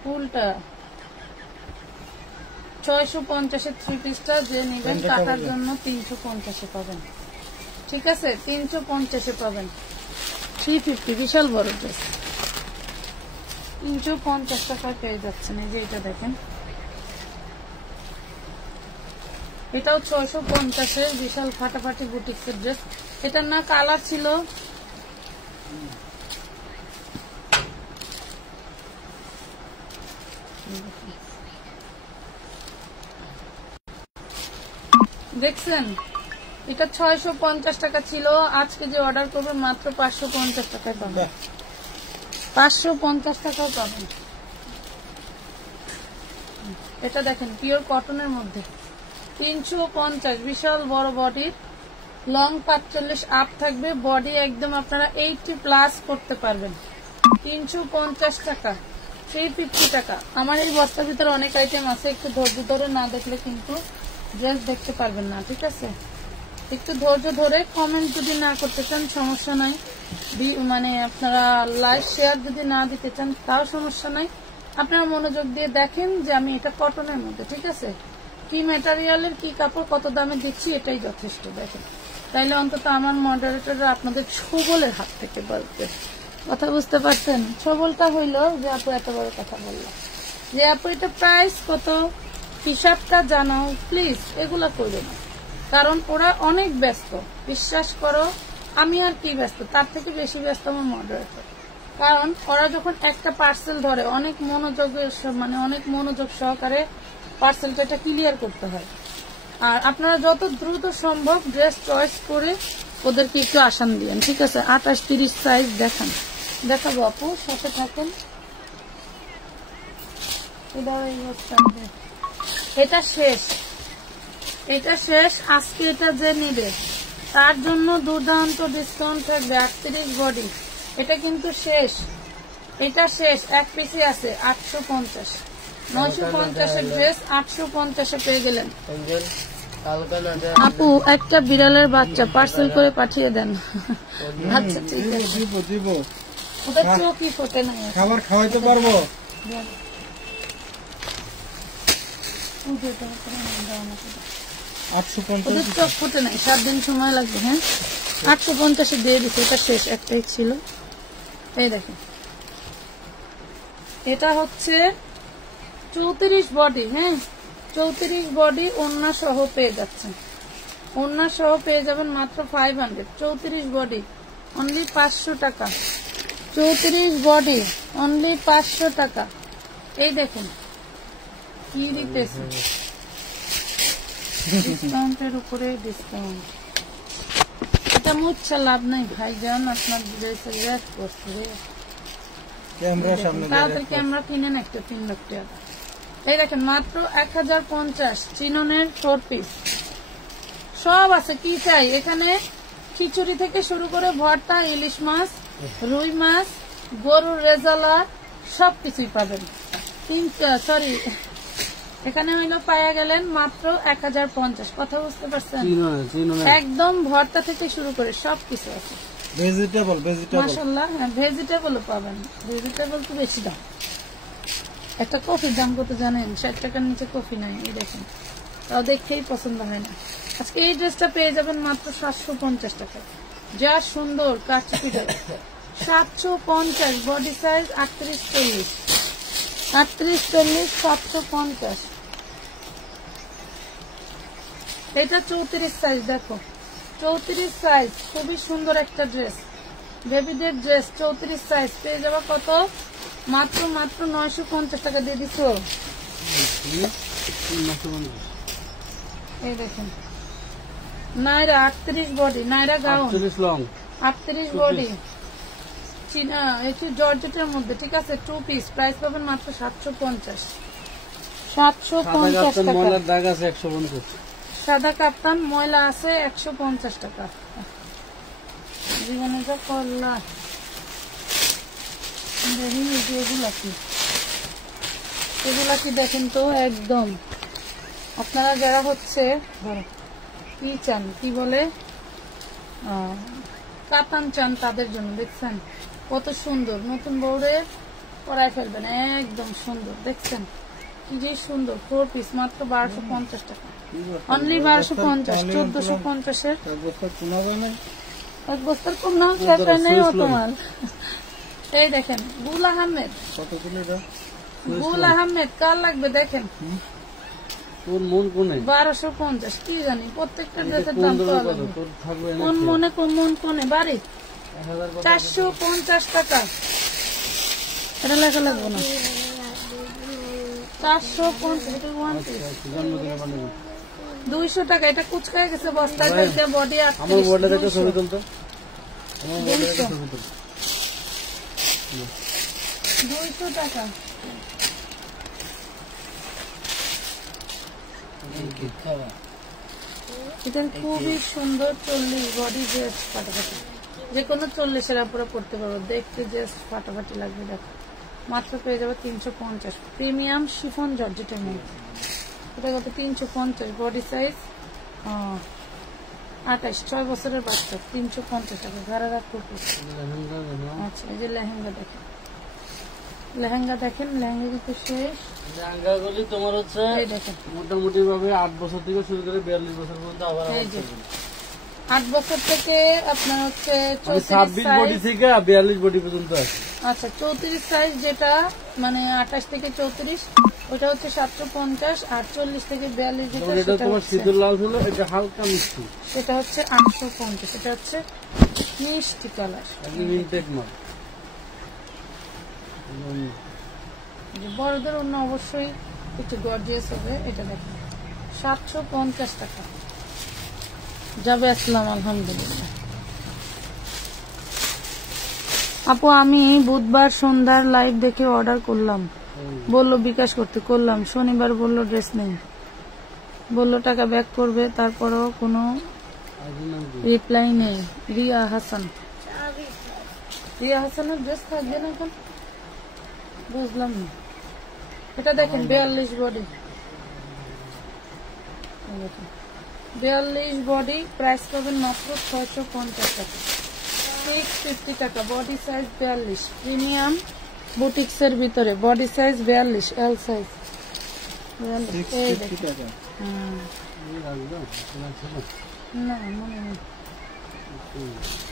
ফুলটা 650 3 পিসটা যে নেবেন কাটার জন্য 350 পাবেন, ঠিক আছে, 350 পাবেন। 350 বিশাল বড় ড্রেস 350 টাকায় পেয়ে যাচ্ছেন। এই যে এটা দেখেন, এটাও 650 বিশাল ফাটাফাটি বুটিক্সের ড্রেস। এটার না কালার ছিল, দেখছেন, এটা 650 টাকা ছিল, আজকে যে অর্ডার করবে মাত্র 550 টাকায় পাবেন, 550 টাকাও পাবেন। এটা দেখেন পিওর কটনের মধ্যে 350, বিশাল বড় বডি, লং 45 আপ থাকবে, বডি একদম আপনারা 80+ করতে পারবেন। 350 টাকা, 350 টাকা। আমার এই বস্তার ভিতরে অনেক আইটেম আছে, একটু ধৈর্য ধরে না দেখলে কিন্তু ড্রেস দেখতে পারবেন না, ঠিক আছে। একটু ধৈর্য ধরে কমেন্ট যদি না করতে চান সমস্যা নাই, মানে আপনারা লাইক শেয়ার যদি না দিতে চান তাও সমস্যা নাই। আপনারা মনোযোগ দিয়ে দেখেন যে আমি এটা কটনের মধ্যে, ঠিক আছে, কি ম্যাটেরিয়ালের কি কাপড় কত দামে দিচ্ছি এটাই যথেষ্ট। দেখেন, তাইলে অন্তত আমার মডারেটররা আপনাদের ছবলের হাত থেকে বলবে। কথা বুঝতে পারছেন? ছবলটা হইল যে আপু এত বড় কথা বললাম যে আপু এটা প্রাইস কত, হিসাবটা জানাও প্লিজ, এগুলা করবে না, কারণ ওরা অনেক ব্যস্ত। বিশ্বাস করো, আমি আর কি ব্যস্ত, তার থেকে বেশি ব্যস্ত আমার মডারেটর। কারণ ওরা যখন একটা পার্সেল ধরে অনেক মনোযোগের, মানে অনেক মনোযোগ সহকারে পার্সেলটা এটা ক্লিয়ার করতে হয়। আর আপনারা যত দ্রুত সম্ভব ড্রেস চয়েস করে ওদেরকে একটু আসান দিয়েন, ঠিক আছে। 28-30 সাইজ দেখান, দেখাবো আপু, সাথে থাকেন। এটা শেষ, এটা শেষ আজকে। এটা যে নেবে তার জন্য দুর্দান্ত ডিসকাউন্ট থাকবে। 38 বডি, এটা কিন্তু শেষ, এটা শেষ, এক পিসি আছে 850, 950 ড্রেস 850 পেয়ে গেলেন। আপু একটা বিড়ালের বাচ্চা পার্সেল করে পাঠিয়ে দেন। আচ্ছা ঠিক আছে, ওদের চোখই ফোটে না, খাবার খাওয়াইতে পারবো। ওদের চোখ ফুটে নাই, 7 দিন সময় লাগবে। হ্যাঁ 850 দিয়ে দিচ্ছে, এটা শেষ, একটাই ছিল। এই দেখেন, এটা হচ্ছে 34 বডি। হ্যাঁ 34 বডি, ওড়না সহ পেয়ে যাচ্ছেন, ওড়না সহ পেয়ে যাবেন মাত্র 500। 34 বডি অনলি 500 টাকা, 34 বডি অনলি 500 টাকা। এই দেখুন কি দিতেছে, ডিসকাউন্টের উপরে ডিসকাউন্ট। এটা মুচ্ছা লাভ নাই ভাইজান, আপনার ড্রেসের রেট করছে রে, তাড়াতাড়ি ক্যামেরা কিনেন একটা 3 লাখ টাকা। এই দেখেন মাত্র 1050, চিননের 4 পিস সব আছে। কি চাই এখানে, খিচুড়ি থেকে শুরু করে ভর্তা, ইলিশ মাছ, রুই মাছ, গরুর রেজালা সবকিছুই পাবেন। এখানে হইলো পাওয়া গেলেন মাত্র 1050। কথা বুঝতে পারছেন? একদম ভর্তা থেকে শুরু করে সবকিছু আছে। ভেজিটেবল মাশাআল্লাহ, ভেজিটেবলও পাবেন। ভেজিটেবল তো বেশি দাম। একটা কফির দাম কত জানেন? 60 টাকার নিচে কফি নাই। এই দেখেন, তাও দেখেই পছন্দ হয় না। আজকে এই ড্রেসটা পেয়ে যাবেন মাত্র 750 টাকা। যা সুন্দর কাচপিটা, 750 বডি সাইজ 38-40, 38-40, 750। এটা 34 সাইজ, দেখো 34 সাইজ, খুবই সুন্দর একটা ড্রেস, বেবিদের ড্রেস। 34 সাইজ পেয়ে যাবা কত? মাত্র 950 টাকা দিয়ে দিচ্ছ। এই দেখেন নাইরা 38 বডি, নাইরা গাউন 38 বডি, চীনা একটু জর্জেটের মধ্যে, ঠিক আছে। 2 পিস, প্রাইস পাবেন মাত্র 750, 750 টাকা। সাদা কাপ্তান ময়লা আছে 150 টাকা। জীবনে যা করলা, এগুলা কি দেখেন তো, একদম আপনারা যারা হচ্ছে কি চান, কি বলে কাতান চান, তাদের জন্য দেখছেন কত সুন্দর। নতুন বউরে পরায় ফেলবেন, একদম সুন্দর। দেখছেন কি যে সুন্দর। 4 পিস মাত্র 1250 টাকা, অনলি 1250। 1450-এর এক বস্তার কম না নেই তোমার। এই দেখেন গুল আহমেদ, গুল আহমেদ কার লাগবে দেখেন, 1250। কি জানি প্রত্যেকটা ড্রেসের দাম তো আলাদা। কোন মনে কোন মন কোনে বাড়ি 450 টাকা। এটা লেখা লাগবে না, 450। 200 টাকা। এটা কুচকায় গেছে বস্তায়, বডি 200 টাকা। এটা খুবই সুন্দর 40 বডি ড্রেস, ফাটাফাটি, যে কোনো 40-এর উপরে পড়তে পারবো। দেখতে জাস্ট ফাটাফাটি লাগবে। দেখো মাত্র পেয়ে যাবে 350, প্রিমিয়াম শিফন জর্জেটের মধ্যে। এটা কত? 350 বডি সাইজ। 28 6 বছরের বাচ্চা 350 টাকা ঘাড়া কুকুর। আচ্ছা এই যে লেহেঙ্গা দেখেন, লেহেঙ্গা দেখেন, লেহেঙ্গা কিন্তু শেষ। লেহেঙ্গাগুলি তোমার হচ্ছে এই দেখেন মোটামুটি ভাবে 8 বছর থেকে শুরু করে 42 বছর পর্যন্ত আবার এই যে 8 বছর থেকে আপনার হচ্ছে 26 বডি থেকে 42 বডি পর্যন্ত আছে। আচ্ছা 34 সাইজ যেটা মানে 28 থেকে 34 ওটা হচ্ছে 750, আর 40 থেকে 42 যেটা এটা সেটা তোমার হচ্ছে সিঁদুর লাল হলো, এটা হালকা মিষ্টি, সেটা হচ্ছে 850, এটা হচ্ছে মিষ্টি কালার। একদম ইনটেক মাল। বড়দের অন্য অবশ্যই একটু গর্জিয়াস হবে। এটা দেখেন 750 টাকা যাবে। আসসালাম আলহামদুলিল্লাহ। আপু আমি বুধবার সন্ধ্যার লাইভ দেখে অর্ডার করলাম, বললো বিকাশ করতে, করলাম। শনিবার বললো ড্রেস নেই, বললো টাকা ব্যাক করবে, তারপরও কোনো রিপ্লাই নেই। রিয়া হাসান, রিয়া হাসানের ড্রেস থাকবে না এখন, বুঝলাম না। এটা দেখেন 42 বডি, 42 বডি, প্রাইস পাবেন মাত্র 650 টাকা, 650 টাকা। বডি সাইজ 42, প্রিমিয়াম বুটিক্স এর ভিতরে বডি সাইজ 42, এল সাইজ 42। এই দেখেন না মনে নেই।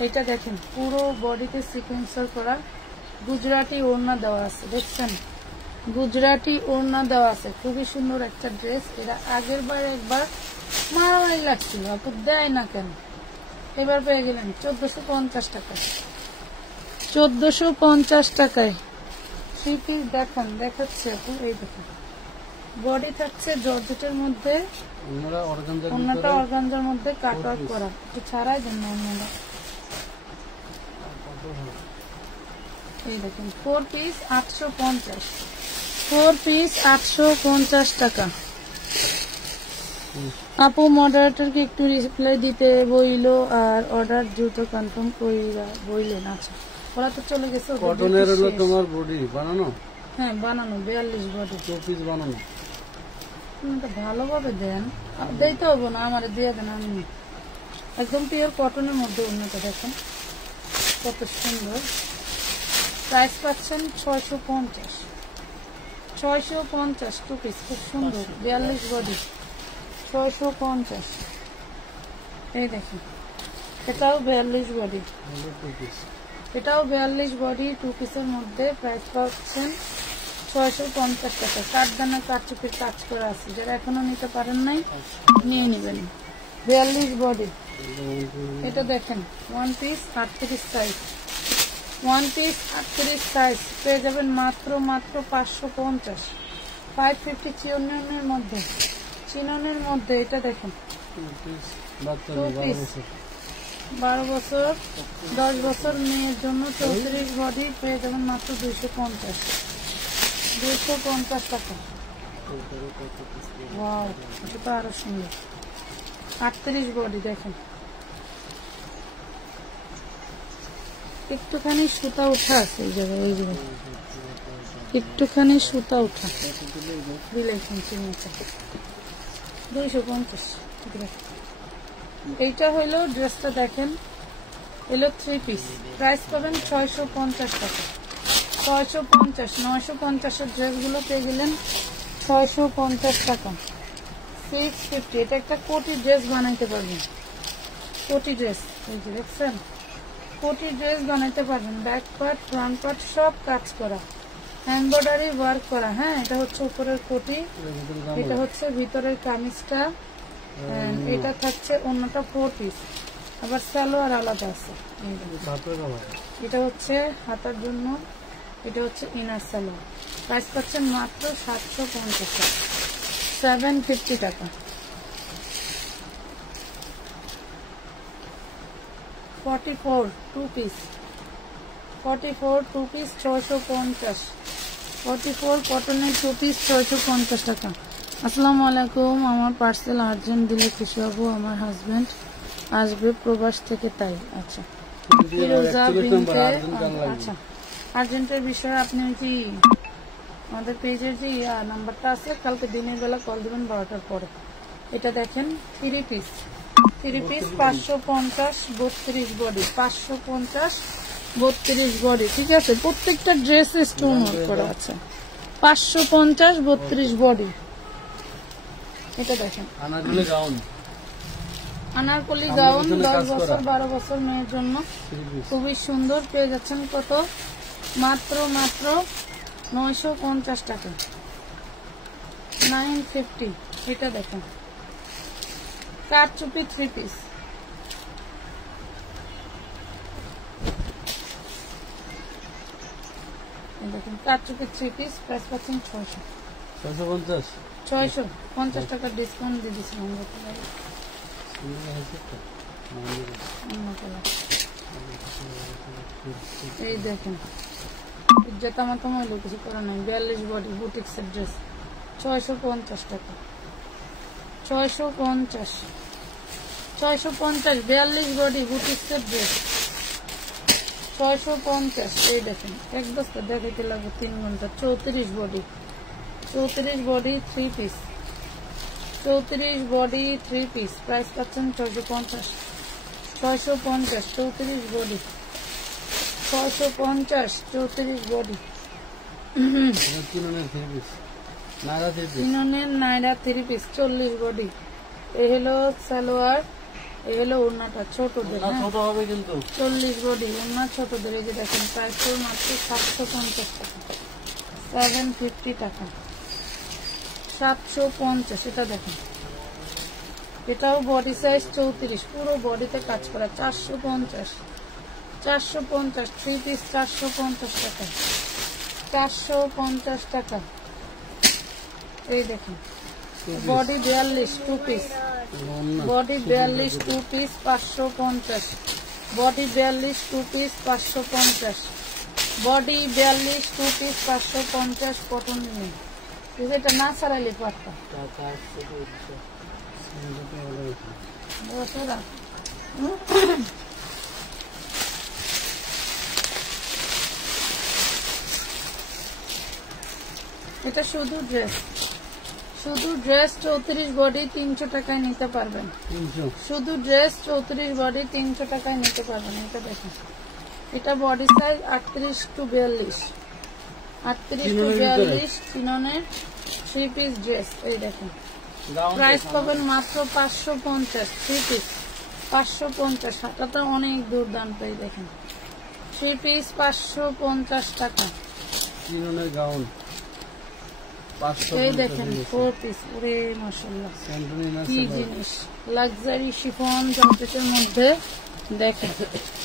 এটা দেখেন পুরো বডিতে সিকোয়েন্সার করা গুজরাটি ওড়না দেওয়া আছে, দেখছেন গুজরাটি ওড়না দেওয়া আছে, খুবই সুন্দর একটা ড্রেস। এরা আগের বার একবার মারামারি লাগছিল, আপু দেয় না কেন, এবার পেয়ে গেলেন 1450 টাকা, 1450 টাকায় 3 পিস। দেখেন দেখাচ্ছে আপু, এই দেখেন বডি থাকছে জর্জেটের মধ্যে, অন্যটা অর্গানজার মধ্যে কাটওয়ার্ক করা, একটু ছাড়াই দেন না অন্যটা। এই দেখেন 4 পিস 850, 4 পিস 850 টাকা। আপু মডারেটরকে একটু রিপ্লাই দিতে বইলো, আর অর্ডার দ্রুত কনফার্ম কইরা বইলেন। আচ্ছা ওরা তো চলে গেছে। কটনের হলো তোমার বডি বানানো, হ্যাঁ বানানো 42 বডি, 2 পিস বানানো। ভালোভাবে দেন, দিতে হবে না আমার দিয়ে দেন, আমি একদম পিওর কটনের মধ্যে উন্নত। দেখেন কত সুন্দর, প্রাইস পাচ্ছেন 650, 650 2 পিস, খুব সুন্দর 42 বডি 650। এই দেখেন এটাও 42 বডি, এটাও 42 বডি 2 পিসের মধ্যে, প্রাইস পাচ্ছেন 650 টাকা। কাঠদানা কাঠচুপির কাজ করা আছে, যারা এখনো নিতে পারেন নাই নিয়ে নেবেন। 42 বডি। এটা দেখেন 1 পিস 38 সাইজ, 1 পিস 38 সাইজ পেয়ে যাবেন মাত্র 550, 550 চিননের মধ্যে, চিননের মধ্যে। এটা দেখেন 2 পিস 12 বছর 10 বছর মেয়ের জন্য 34 বডি পেয়ে যাবেন মাত্র 250, 250 টাকা। ওয়াও এটা তো আরো সুন্দর, 38 বডি। দেখেন একটুখানি সুতা উঠা আছে এই জায়গায়, এই জায়গায় একটুখানি সুতা উঠা দিলে 250। এইটা হইলো ড্রেসটা দেখেন, এলো 3 পিস, প্রাইস পাবেন 650 টাকা, 650। 950 ড্রেস গুলো পেয়ে গেলেন 650 টাকা, 650। এটা একটা কোটি ড্রেস বানাইতে পারবেন, কোটি ড্রেস। এই যে দেখছেন কোটি ড্রেস বানাইতে পারবেন, ব্যাক পার্ট ফ্রন্ট পার্ট সব কাজ করা, এমব্রয়ডারি ওয়ার্ক করা। হ্যাঁ এটা হচ্ছে উপরের কোটি, এটা হচ্ছে ভিতরের কামিজটা, এটা থাকছে অন্যটা 4 পিস, আবার সালোয়ার আলাদা আছে। এটা হচ্ছে হাতার জন্য, এটা হচ্ছে ইনার সালোয়ার। প্রাইস পাচ্ছেন মাত্র 750 টাকা, 750 টাকা। 44 2 পিস, 44 2 পিস 650, 44 কটনের 2 পিস 650 টাকা। আসসালামু আলাইকুম, আমার পার্সেল আর্জেন্ট দিলে খুশি হব, আমার হাজবেন্ড আসবে প্রবাস থেকে তাই। আচ্ছা আচ্ছা আর্জেন্টের বিষয়ে আপনি কি আমাদের পেজের যে নাম্বারটা আছে কালকে দিনের বেলা কল দিবেন 12টার পরে। এটা দেখেন 3 পিস 3 পিস 550 32 বডি, 550 32 বডি। ঠিক আছে, প্রত্যেকটা ড্রেসে স্টোন ওয়ার্ক করা আছে। 550 32 বডি। এটা দেখেন আনারকলি গাউন, আনারকলি গাউন 10 বছর 12 বছর মেয়ের জন্য খুবই সুন্দর। পেয়ে যাচ্ছেন কত? মাত্র 950 টাকা, 950। এটা দেখেন কারচুপি 3 পিস, দেখেন কারচুপি 3 পিস, প্রাইস পাচ্ছেন 650 650 টাকা ডিসকাউন্ট দিয়ে দিচ্ছিলাম। এই দেখেন জাতামাতাম হইলো কিছু করা নাই, 42 বডি বুটিক্সের ড্রেস 650 টাকা, 650 42 বডি বুটিক্সের ড্রেস 650। এই দেখেন এক বস্তা দেখাইতে লাগবে 3 ঘন্টা। 34 body 3 piece, 34 body 3 piece, price পাচ্ছেন 650 34 বডি 650 34 বডি। চিননের নাইরা 3 পিস 40 বডি। এই হলো সালোয়ার, এই হলো ওড়নাটা ছোটদের, ছোট হবে কিন্তু 40 বডি ওড়না ছোটদের। এই যে দেখেন প্রাইস মাত্র 750 টাকা, 750 টাকা, 750। এটা দেখেন এটাও বডি সাইজ 34, পুরো বডিতে কাজ করা 450 3 পিস 450 টাকা, 450 টাকা। এই দেখেন body 42 2 piece, body 42 2 piece 550, body 42 2 piece 550, body 42 2 piece 550 cotton নিয়ে। এটা না সারাইলে পারতা এটা শুধু ড্রেস 34 বডি 300 টাকায় নিতে পারবেন। শুধু ড্রেস 34 বডি 300 টাকায় নিতে পারবেন। এটা দেখেন এটা body size 38 to 42, 38 to 42 চিননের 3 piece dress. এই দেখেন প্রাইস পাবেন মাত্র 550, 3 পিস 550। হাতাটা অনেক দুর্দান্ত। এই দেখেন 3 পিস 550 টাকা। চিননের গাউন এই দেখেন 4 পিস, ওরে মাশাআল্লাহ কি জিনিস, লাক্সারি শিফন জর্জেটের মধ্যে। দেখেন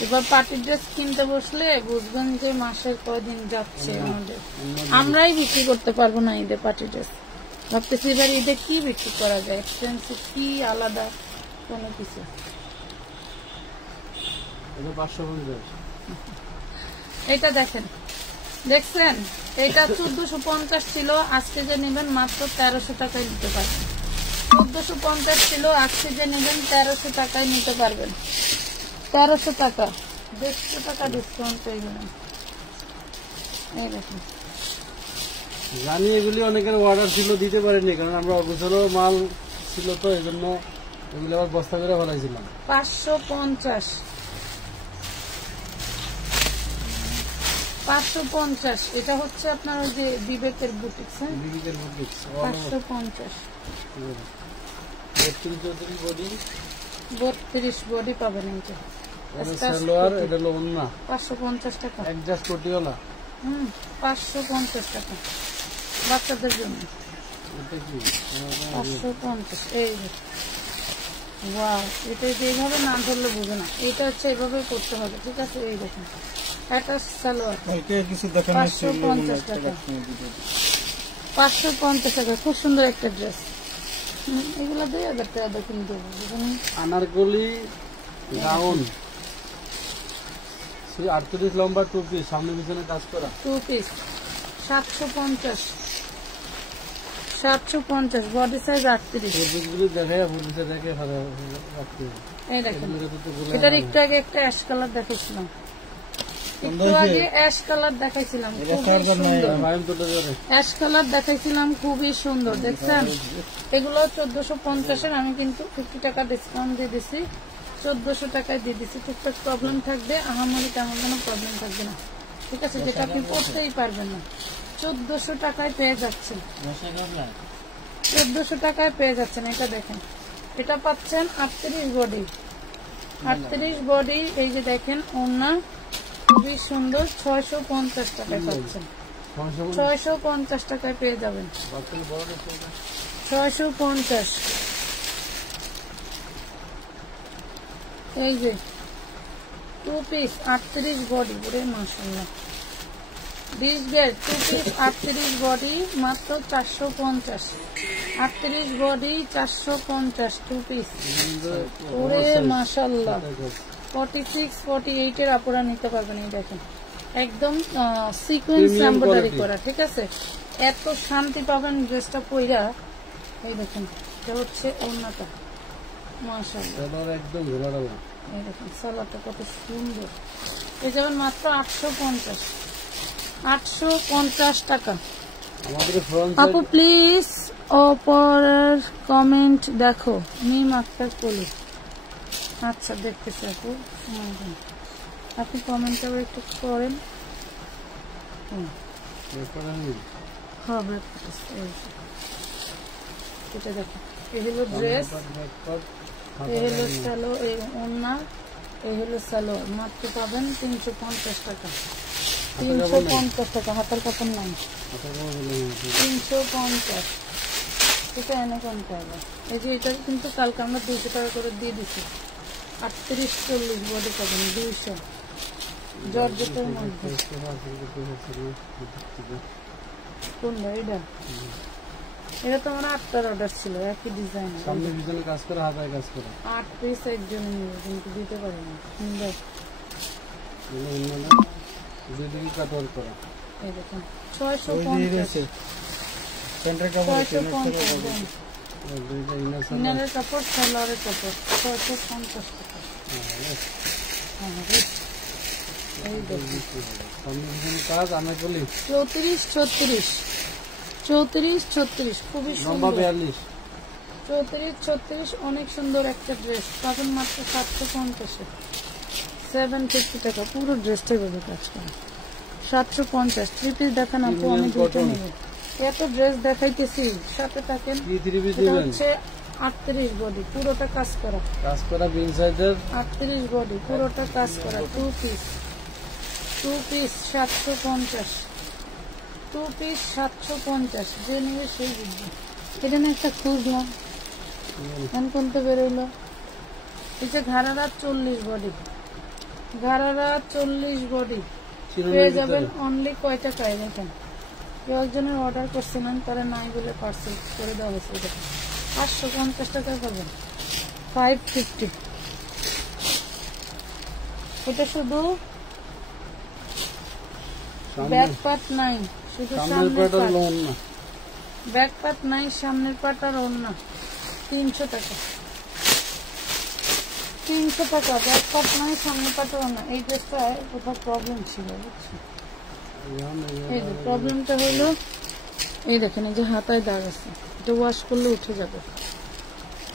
এবার পার্টি ড্রেস কিনতে বসলে বুঝবেন যে মাসের কয়দিন যাচ্ছে আমাদের, আমরাই বিক্রি করতে পারবো না ঈদে পার্টি ড্রেস। ভাবতেছি এবার ঈদে কি বিক্রি করা যায়, এক্সপেন্সিভ কি আলাদা কোনো কিছু। 550। এটা দেখেন দেখছেন এটা 1450 ছিল, আজকে যে নেবেন মাত্র 1300 টাকায় নিতে পারবেন। 1450 ছিল, আজকে যে নেবেন 1300 টাকায় নিতে পারবেন। 1300 টাকা, 150 টাকা ডিসকাউন্ট পেয়ে যাবেন। এই দেখুন জানি এগুলি অনেকের অর্ডার ছিল দিতে পারেনি, কারণ আমরা অগোছালো মাল ছিল তো এই জন্য এগুলি আবার বস্তা করে ফেলাইছিলাম। 550 550। এটা হচ্ছে আপনার ওই যে বিবেকের বুটিক্স, হ্যাঁ বিবেকের বুটিক্স 550। 32 বডি 32 বডি পাবেন। এটা সালোয়ার, এটা হলো ওন্না 550 টাকা, অ্যাডজাস্ট কোটিওয়ালা 550 টাকা বাচ্চাদের জন্য। এটা কি 550। এই ওয়াও, এটা যেভাবে না ধরলে বুঝে না, এটা হচ্ছে এভাবে করতে হবে। ঠিক আছে এই দেখুন এটা সালোয়ার 550 টাকা, 550 টাকা। খুব সুন্দর একটা ড্রেস, এগুলো 2000 টাকা দিয়ে কিনতে হবে। আনারকলি গাউন 38 লম্বা 2 পিস, সামনে পিছনে কাজ করা 2 পিস 750, 750 বডি সাইজ 38। এই দেখেন এটার একটু আগে একটা অ্যাশ কালার দেখেছিলাম, একটু আগে অ্যাশ কালার দেখাইছিলাম, খুবই সুন্দর অ্যাশ কালার দেখাইছিলাম, খুবই সুন্দর দেখছেন। এগুলো 1450-এর, আমি কিন্তু 50 টাকা ডিসকাউন্ট দিয়ে দিছি, 1400 টাকায় দিয়ে দিছি। টুকটাক প্রবলেম থাকবে, আহামরি তেমন কোনো প্রবলেম থাকবে না, ঠিক আছে, যেটা আপনি পড়তেই পারবেন না। 1400 টাকায় পেয়ে যাচ্ছেন, 1400 টাকায় পেয়ে যাচ্ছেন। এটা দেখেন, এটা পাচ্ছেন 38 বডি, 38 বডি। এই যে দেখেন ওড়না খুবই সুন্দর, 650 টাকায় পাচ্ছেন, 650 টাকায় পেয়ে যাবেন, 650। এই যে 2 পিস 38 বডি, ওরে মাশাআল্লাহ, 20 গেজ 2 পিস 38 বডি মাত্র 450, 38 বডি 450 2 পিস, ওরে মাশাআল্লাহ। 46 48-এর আপুরা নিতে পারবেন। এই দেখেন একদম সিকোয়েন্স এমব্রয়ডারি করা, ঠিক আছে, এত শান্তি পাবেন ড্রেসটা পইরা। এই দেখেন এটা হচ্ছে ওড়নাটা, মাশাআল্লাহ একদম। এই দেখেন সালোয়ারটা কত সুন্দর। এই যাবেন মাত্র 850, 850 টাকা। আপু প্লিজ ওপরের কমেন্ট দেখো, মিম আক্তার কলি। আচ্ছা দেখতেছি আপু, আপনি কমেন্ট আবার একটু করেন। এটা দেখো, এই হলো ড্রেস, এই হলো সালো, এই ওড়না, এই হলো সালো, মাত্র পাবেন 350 টাকা, 350 টাকা। হাতার কাপড় নাই, 350। এটা এনে কম পাইবে। এই যে এটা কিন্তু কালকে আমরা 200 টাকা করে দিয়ে দিচ্ছি, 38-40 বডি পাবেন 200, জর্জেটের মধ্যে। কোনটা এটা? এটা তো আমার 8টার অর্ডার ছিল, একই ডিজাইন, সামনে পিছনে কাজ করে, হাতায় কাজ করে। 8 পিস একজন নিয়ে কিন্তু দিতে পারে না, সুন্দর। দুইদিকে কাটওয়ার করা। এই দেখুন 650, 650 ইনারের কাপড়, সালোয়ারের কাপড় 650 টাকা। এই দেখুন সামনে পিছনে কাজ, আমি বলি 34 36, 34 36 খুবই সুন্দর, 42 34 36 অনেক সুন্দর একটা ড্রেস পাবেন মাত্র 750-এ, 750 টাকা। পুরো ড্রেসটাই পাবে কাজ করা, 750। 3 পিস দেখান আপু, আমি দুটো নেব, এত ড্রেস দেখাইতেছি, সাথে থাকেন। এটা হচ্ছে 38 বডি, পুরোটা কাজ করা, কাজ করা বিন সাইজের, 38 বডি পুরোটা কাজ করা। 2 পিস 750, 2 পিস 750, যে নিবে সেই বুঝবে। এটা না একটা খুঁজলাম, এখন কোনটা বেরোইলো। এই যে ঘাড়ারা 40 বডি, ঘাড়ারা 40 বডি পেয়ে যাবেন অনলি কয় টাকায়। দেখেন কেউ একজনের অর্ডার করছিলেন, তারা নাই বলে পার্সেল করে দেওয়া হয়েছে। দেখেন 550 টাকায় পাবেন, 550। এটা শুধু ব্যাক পার্ট নাই, শুধু সামনের পার্ট, ব্যাক পার্ট নাই, সামনের পার্ট আর ওড়না 300 টাকা, 300 টাকা। ব্যাক পার্ট নাই, সামনের পার্ট আর ওড়না। এই ড্রেসটা কোথাও প্রবলেম ছিল, বুঝছি। এই যে প্রবলেমটা হলো, এই দেখেন এই যে হাতায় দাগ আছে, এটা ওয়াশ করলে উঠে যাবে।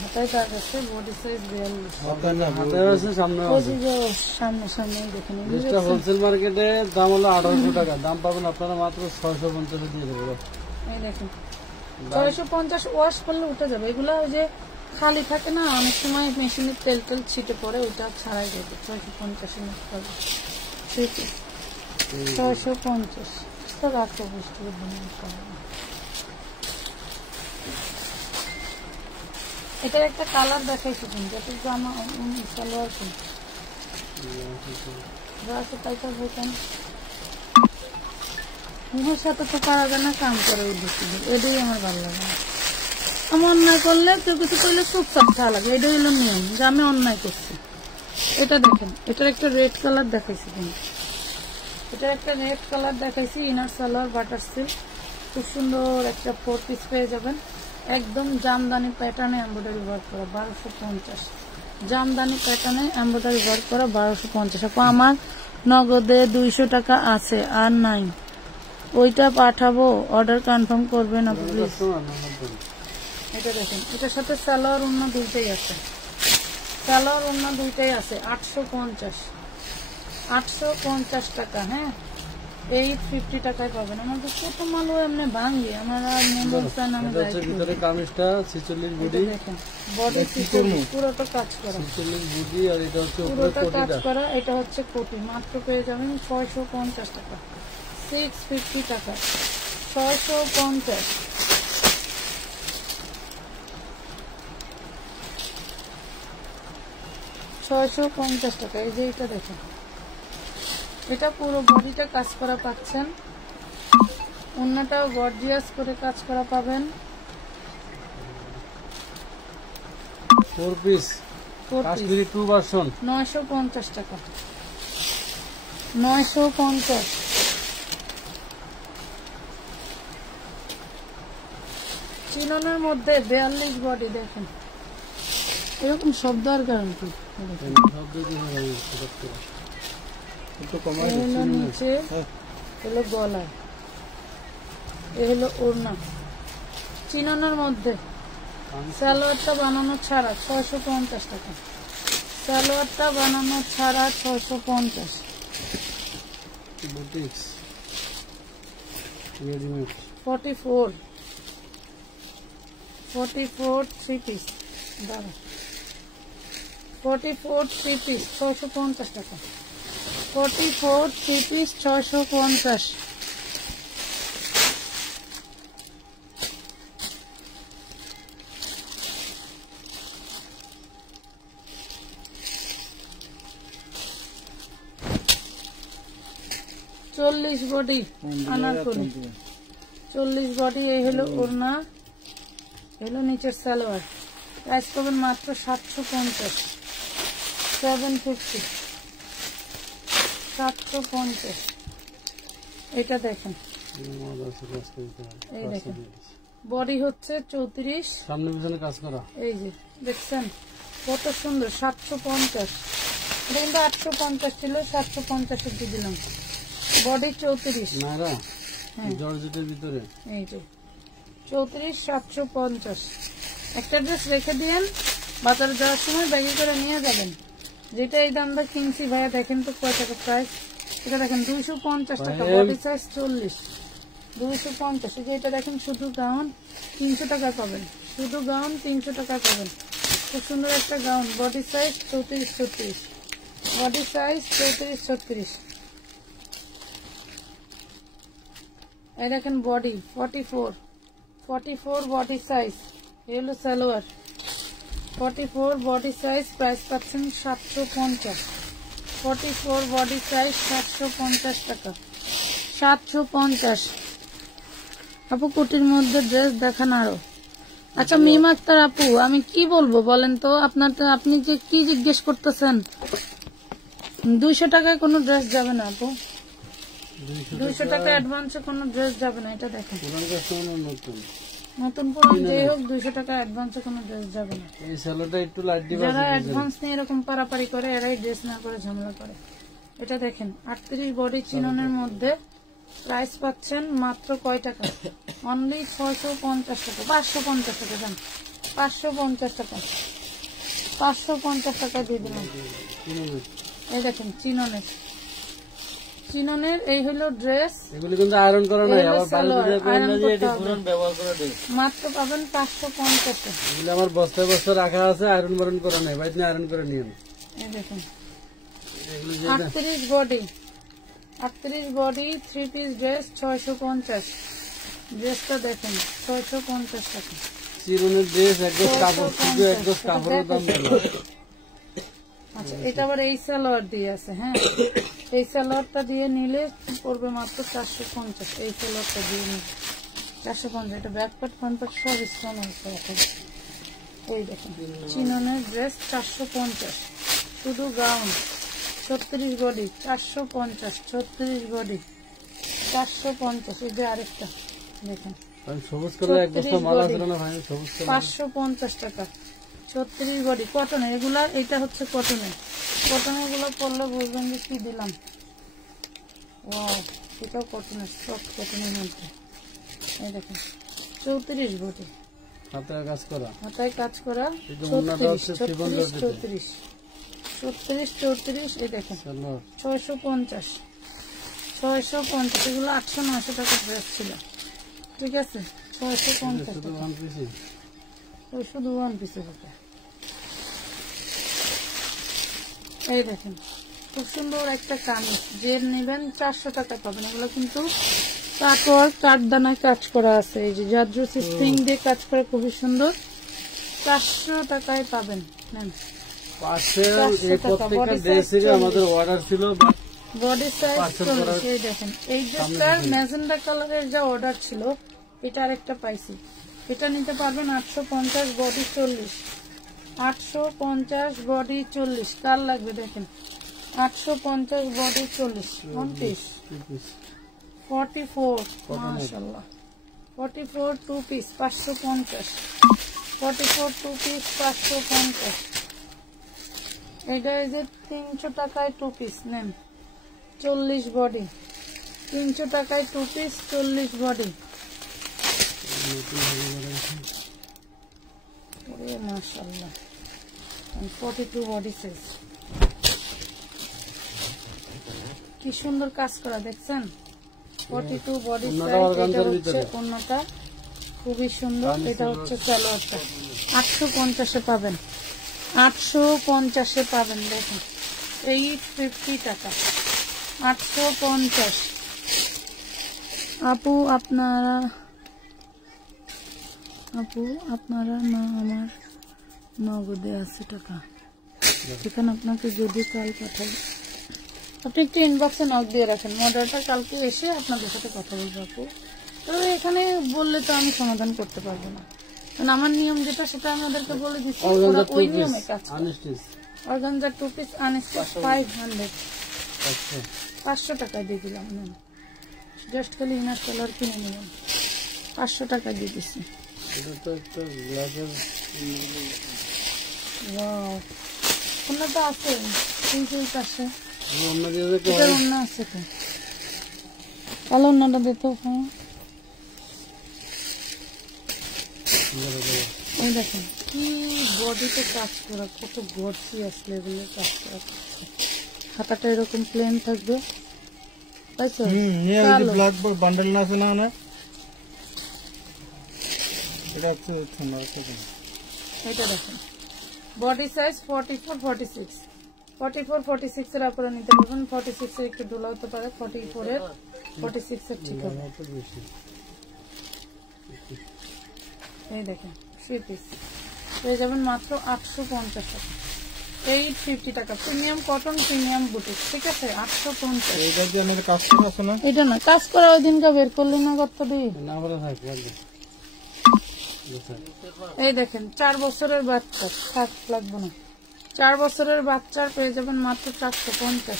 হাতায় দাগ আছে, বডি সাইজ 42, সামনে সামনে দেখেন। হোলসেল মার্কেটে দাম হলো 1800 টাকা, দাম পাবেন আপনারা মাত্র 650 দিয়ে দেবো। এই দেখেন 650, ওয়াশ করলে উঠে যাবে। এগুলো ওই যে খালি থাকে না, অনেক সময় মেশিনের তেল তেল ছিটে পড়ে, ওইটা ছাড়াই যাবে। 650 পাবে, 650 তো রাখো, বুঝতে পারবেন। এটার একটা কালার দেখাইছি, কিন্তু এটা জামা সালোয়ার তাই তো বলতেন। মুখের সাথে তো পারা যায় না, কাম করে ওই দেখি, এটাই আমার ভালো লাগে। আমি অন্যায় করলে কেউ কিছু করলে চুপচাপ থাকা লাগে, এটাই হলো নিয়ম যে আমি অন্যায় করছি। এটা দেখেন, এটার একটা রেড কালার দেখাইছি, কিন্তু এটার একটা রেড কালার দেখাইছি। ইনার সালোয়ার বাটার সিল্ক, খুব সুন্দর একটা 4 পিস পেয়ে যাবেন, একদম জামদানি প্যাটার্নে এমব্রয়ডারি ওয়ার্ক করা, 1250। জামদানি প্যাটার্নে এমব্রয়ডারি ওয়ার্ক করা 1250। আপু আমার নগদে 200 টাকা আছে, আর নাই, ওইটা পাঠাবো, অর্ডার কনফার্ম করবেন আপনি প্লিজ। এটা দেখেন, এটার সাথে সালোয়ার ওড়না দুইটাই আছে, সালোয়ার ওড়না দুইটাই আছে। 850 টাকা। হ্যাঁ, 850 টাকায় পাবেন। আমাদের কত মালও এমনি ভাঙি, আমরা মন বলছেন আমি ভিতরে কামিজটা 46 বডি, দেখেন বডি পুরোটা কাজ করা, 46 বডি, আর এটা হচ্ছে পুরোটা কাজ করা। এটা হচ্ছে কোটি, মাত্র পেয়ে যাবেন 650 টাকা, 650 টাকা, 650। টাকা। এই যে এটা দেখেন, এটা পুরো বডিটা কাজ করা পাচ্ছেন, ওড়নাটাও গর্জিয়াস করে কাজ করা পাবেন। 4 পিস কাশ্মীরি 2 ভার্সন 950 টাকা, 950। চিননের মধ্যে 42 বডি দেখেন, এরকম শব্দ আর গ্যারান্টি। নিচে হলো গলায়, এ হলো ওড়না। চিননের মধ্যে সালোয়ারটা বানানো ছাড়া 650 টাকা, সালোয়ারটা বানানো ছাড়া 650। 44 3 পিস, 44 3 পিস 650 টাকা, 44 3 পিস 650। চল্লিশ বডি আনারকলি, 40 বডি। এই হলো ওড়না, হলো নিচের সালোয়ার। প্রাইস পাবেন মাত্র 750, 750, 750। এটা দেখেন, এই দেখেন বডি হচ্ছে 34, সামনে পিছনে কাজ করা। এই যে দেখছেন কত সুন্দর, 750। এটা কিন্তু 850 ছিল, 750 দিয়ে দিলাম। বডি 34 নাইরা জর্জেটের ভিতরে, এই যে 34, 750। একটা ড্রেস রেখে দিয়েন, বাজারে যাওয়ার সময় ব্যাগে করে নিয়ে যাবেন। যেটা এই দামটা কিনছি ভাইয়া, দেখেন তো কয় টাকা প্রাইস। এটা দেখেন 250 টাকা, বডি সাইজ 40, 250। এটা দেখেন শুধু গাউন 300 টাকায় পাবেন, শুধু গাউন 300 টাকায় পাবেন। খুব সুন্দর একটা gown, body size 34, 36, body size 34, 36। এই দেখেন বডি 44 বডি সাইজ, এই হলো সালোয়ার। 44 বডি সাইজ, প্রাইস পাচ্ছেন 750। 44 বডি সাইজ 750 টাকা, 750। আপু কুটির মধ্যে ড্রেস দেখান আরো। আচ্ছা মিম আক্তার আপু, আমি কি বলবো বলেন তো, আপনার তো আপনি যে কি জিজ্ঞেস করতেছেন। 200 টাকায় কোনো ড্রেস যাবে না আপু, 200 টাকা অ্যাডভান্সে কোনো ড্রেস যাবে না। এটা দেখেন নতুন পুরান যেই হোক 200 টাকা অ্যাডভান্সে কোনো ড্রেস যাবে না। এই সেলোটা একটু লাইট দিবা, যারা অ্যাডভান্স নিয়ে এরকম পারাপারি করে এরাই ড্রেস না করে ঝামেলা করে। এটা দেখেন 38 বডি চিননের মধ্যে, প্রাইস পাচ্ছেন মাত্র কয় টাকা, অনলি 650 টাকা, 550 টাকা দেন, 550 টাকা, 550 টাকা দিয়ে দিলাম। এই দেখেন চিননের, চিননের এই হলো ড্রেস। এগুলো কিন্তু আয়রন করা নাই, আবার বাইরে আয়রন যে এটি পুরান ব্যবহার করা দেয়, মাত্র পাবেন 550 টাকা। এগুলো আমার বস্তায় বস্তায় রাখা আছে, আয়রন মারন করা নাই, বাইরে আয়রন করে নিয়ে। এই দেখেন 38 বডি, 38 বডি 3 পিস ড্রেস 650। ড্রেসটা দেখেন 650 টাকা। চিরনের ড্রেস একদম কাপড়, শুধু একদম কাপড়ের দাম বলো। আচ্ছা এটা আবার এই সালোয়ার দিয়ে আছে। হ্যাঁ, এই সালোয়ারটা দিয়ে নিলে পড়বে মাত্র 450। এই সালোয়ারটা দিয়ে নিলে 450। এটা ব্যাকপার্ট ফ্রন্টপার্ট সব স্টোন আছে এখন। এই দেখেন চিননের ড্রেস 450, শুধু গাউন 36 বডি 450, 36 বডি 450। এই যে আরেকটা দেখেন 550 টাকা, 36 বডি কটনের। এগুলা এটা হচ্ছে কটনের, কটনের গুলো পরলে বুঝবেন যে কি দিলাম। ওয়াও, এটাও কটনের, সফট কটনের মধ্যে। এই দেখেন 34 বডি, হাতের কাজ করা, মাথায় কাজ করা। এই যে ওন্নাটা হচ্ছে 34 34 34। এই দেখেন সালোয়ার 650 এগুলো 800-900 টাকা ড্রেস ছিল, ঠিক আছে। 650 শুধু ওয়ান পিসি। ওই শুধু ওয়ান পিসের উপরে। এই দেখেন খুব সুন্দর একটা কামিজ, যে নেবেন 400 টাকা পাবেন। এগুলো কিন্তু কাটওয়ার্ক, কাঠদানায় কাজ করা আছে। এই যে জাদ্রু সিস্টেম দিয়ে কাজ করা, খুবই সুন্দর। 400 টাকায় পাবেন। নেন, পার্সেল এই প্রত্যেকটা ড্রেসেরই আমাদের অর্ডার ছিল, বডি সাইজ 40। এই দেখেন এই ড্রেসটার ম্যাজেন্ডা কালারের যা অর্ডার ছিল, এটা আরেকটা পাইছি। এটা নিতে পারবেন 850, বডি 40। 850 বডি 40। কার লাগবে দেখেন, 850 বডি 40। 44, মাশাআল্লাহ। 44 টু পিস 550। 44 two piece 550। এটা এই যে 300 টাকায় টু পিস নেন, 40 বডি। 300 টাকায় টু পিস, 40 বডি। মাশাআল্লাহ। 42 বডি সাইজ। কি সুন্দর কাজ করা দেখছেন, 42 বডি সাইজ। এটা হচ্ছে অন্যটা, খুবই সুন্দর। এটা হচ্ছে সালোয়ারটা, 850 পাবেন। 850 পাবেন। দেখুন 850 টাকা, 850। আপু আপনারা না, আমার নগদে আছে টাকা, সেখানে আপনাকে যদি কাল পাঠাই, আপনি একটু ইনবক্সে নক দিয়ে রাখেন। মডারেটর কালকে এসে আপনাদের সাথে কথা বলবো আপু। তবে এখানে বললে তো আমি সমাধান করতে পারবো না, কারণ আমার নিয়ম যেটা সেটা আমি ওদেরকে বলে দিচ্ছি, ওরা ওই নিয়মে কাজ করে। অর্গানজা টু পিস আনস্টিচ 500, 500 টাকায় দিয়ে দিলাম। জাস্ট খালি ইনার কালার কিনে নিলাম, 500 টাকা দিয়ে দিচ্ছি। ওনাটা আছে, এই পাশে ওনা আছে তো, কালো ওনাটা দিত। এই দেখেন কি বডিতে কাজ করা, কত গর্জিয়াস লেভেলের কাজ করা। হাতাটা এরকম প্লেন থাকবে, পাইছো? ব্ল্যাক বান্ডেল না আছে না, এটা দেখেন বডি সাইজ 44, 46। 44, 46 এর আপনারা নিতে পারবেন। 46 এর একটু ঢোলা হতে পারে, 44 এর 46 এর ঠিক হবে। এই দেখেন 3 পিস পেয়ে যাবেন মাত্র 850 টাকা, 850 টাকা। প্রিমিয়াম কটন, প্রিমিয়াম বুটিক, ঠিক আছে। 850। এটা দিয়ে আমাদের কাজ করা আছে না, এটা না কাজ করা, ওই দিনকে বের করলি না কত দিই। এই দেখেন 4 বছরের বাচ্চা, থাক লাগবে না। 4 বছরের বাচ্চার পেয়ে যাবেন মাত্র 450।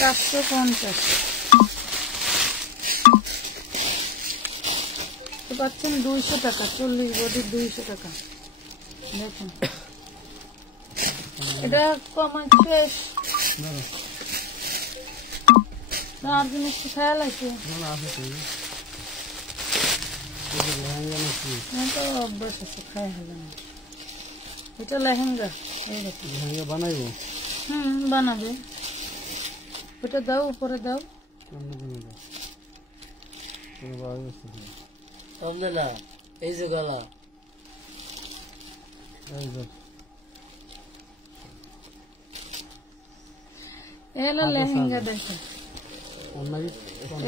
450 পাচ্ছেন 200 টাকা, 40 বডি 200 টাকা। দেখুন এটা কমার শেষ না, আর জিনিস খেয়াল আছে তো, অভ্যাস আছে, খাই হবে না। এটা লেহেঙ্গা, এই দেখুন লেহেঙ্গা বানাইবো। বানাবে। ওটা দাও, উপরে দাও। এই যে গলা, এলো লেহেঙ্গা। দেখেন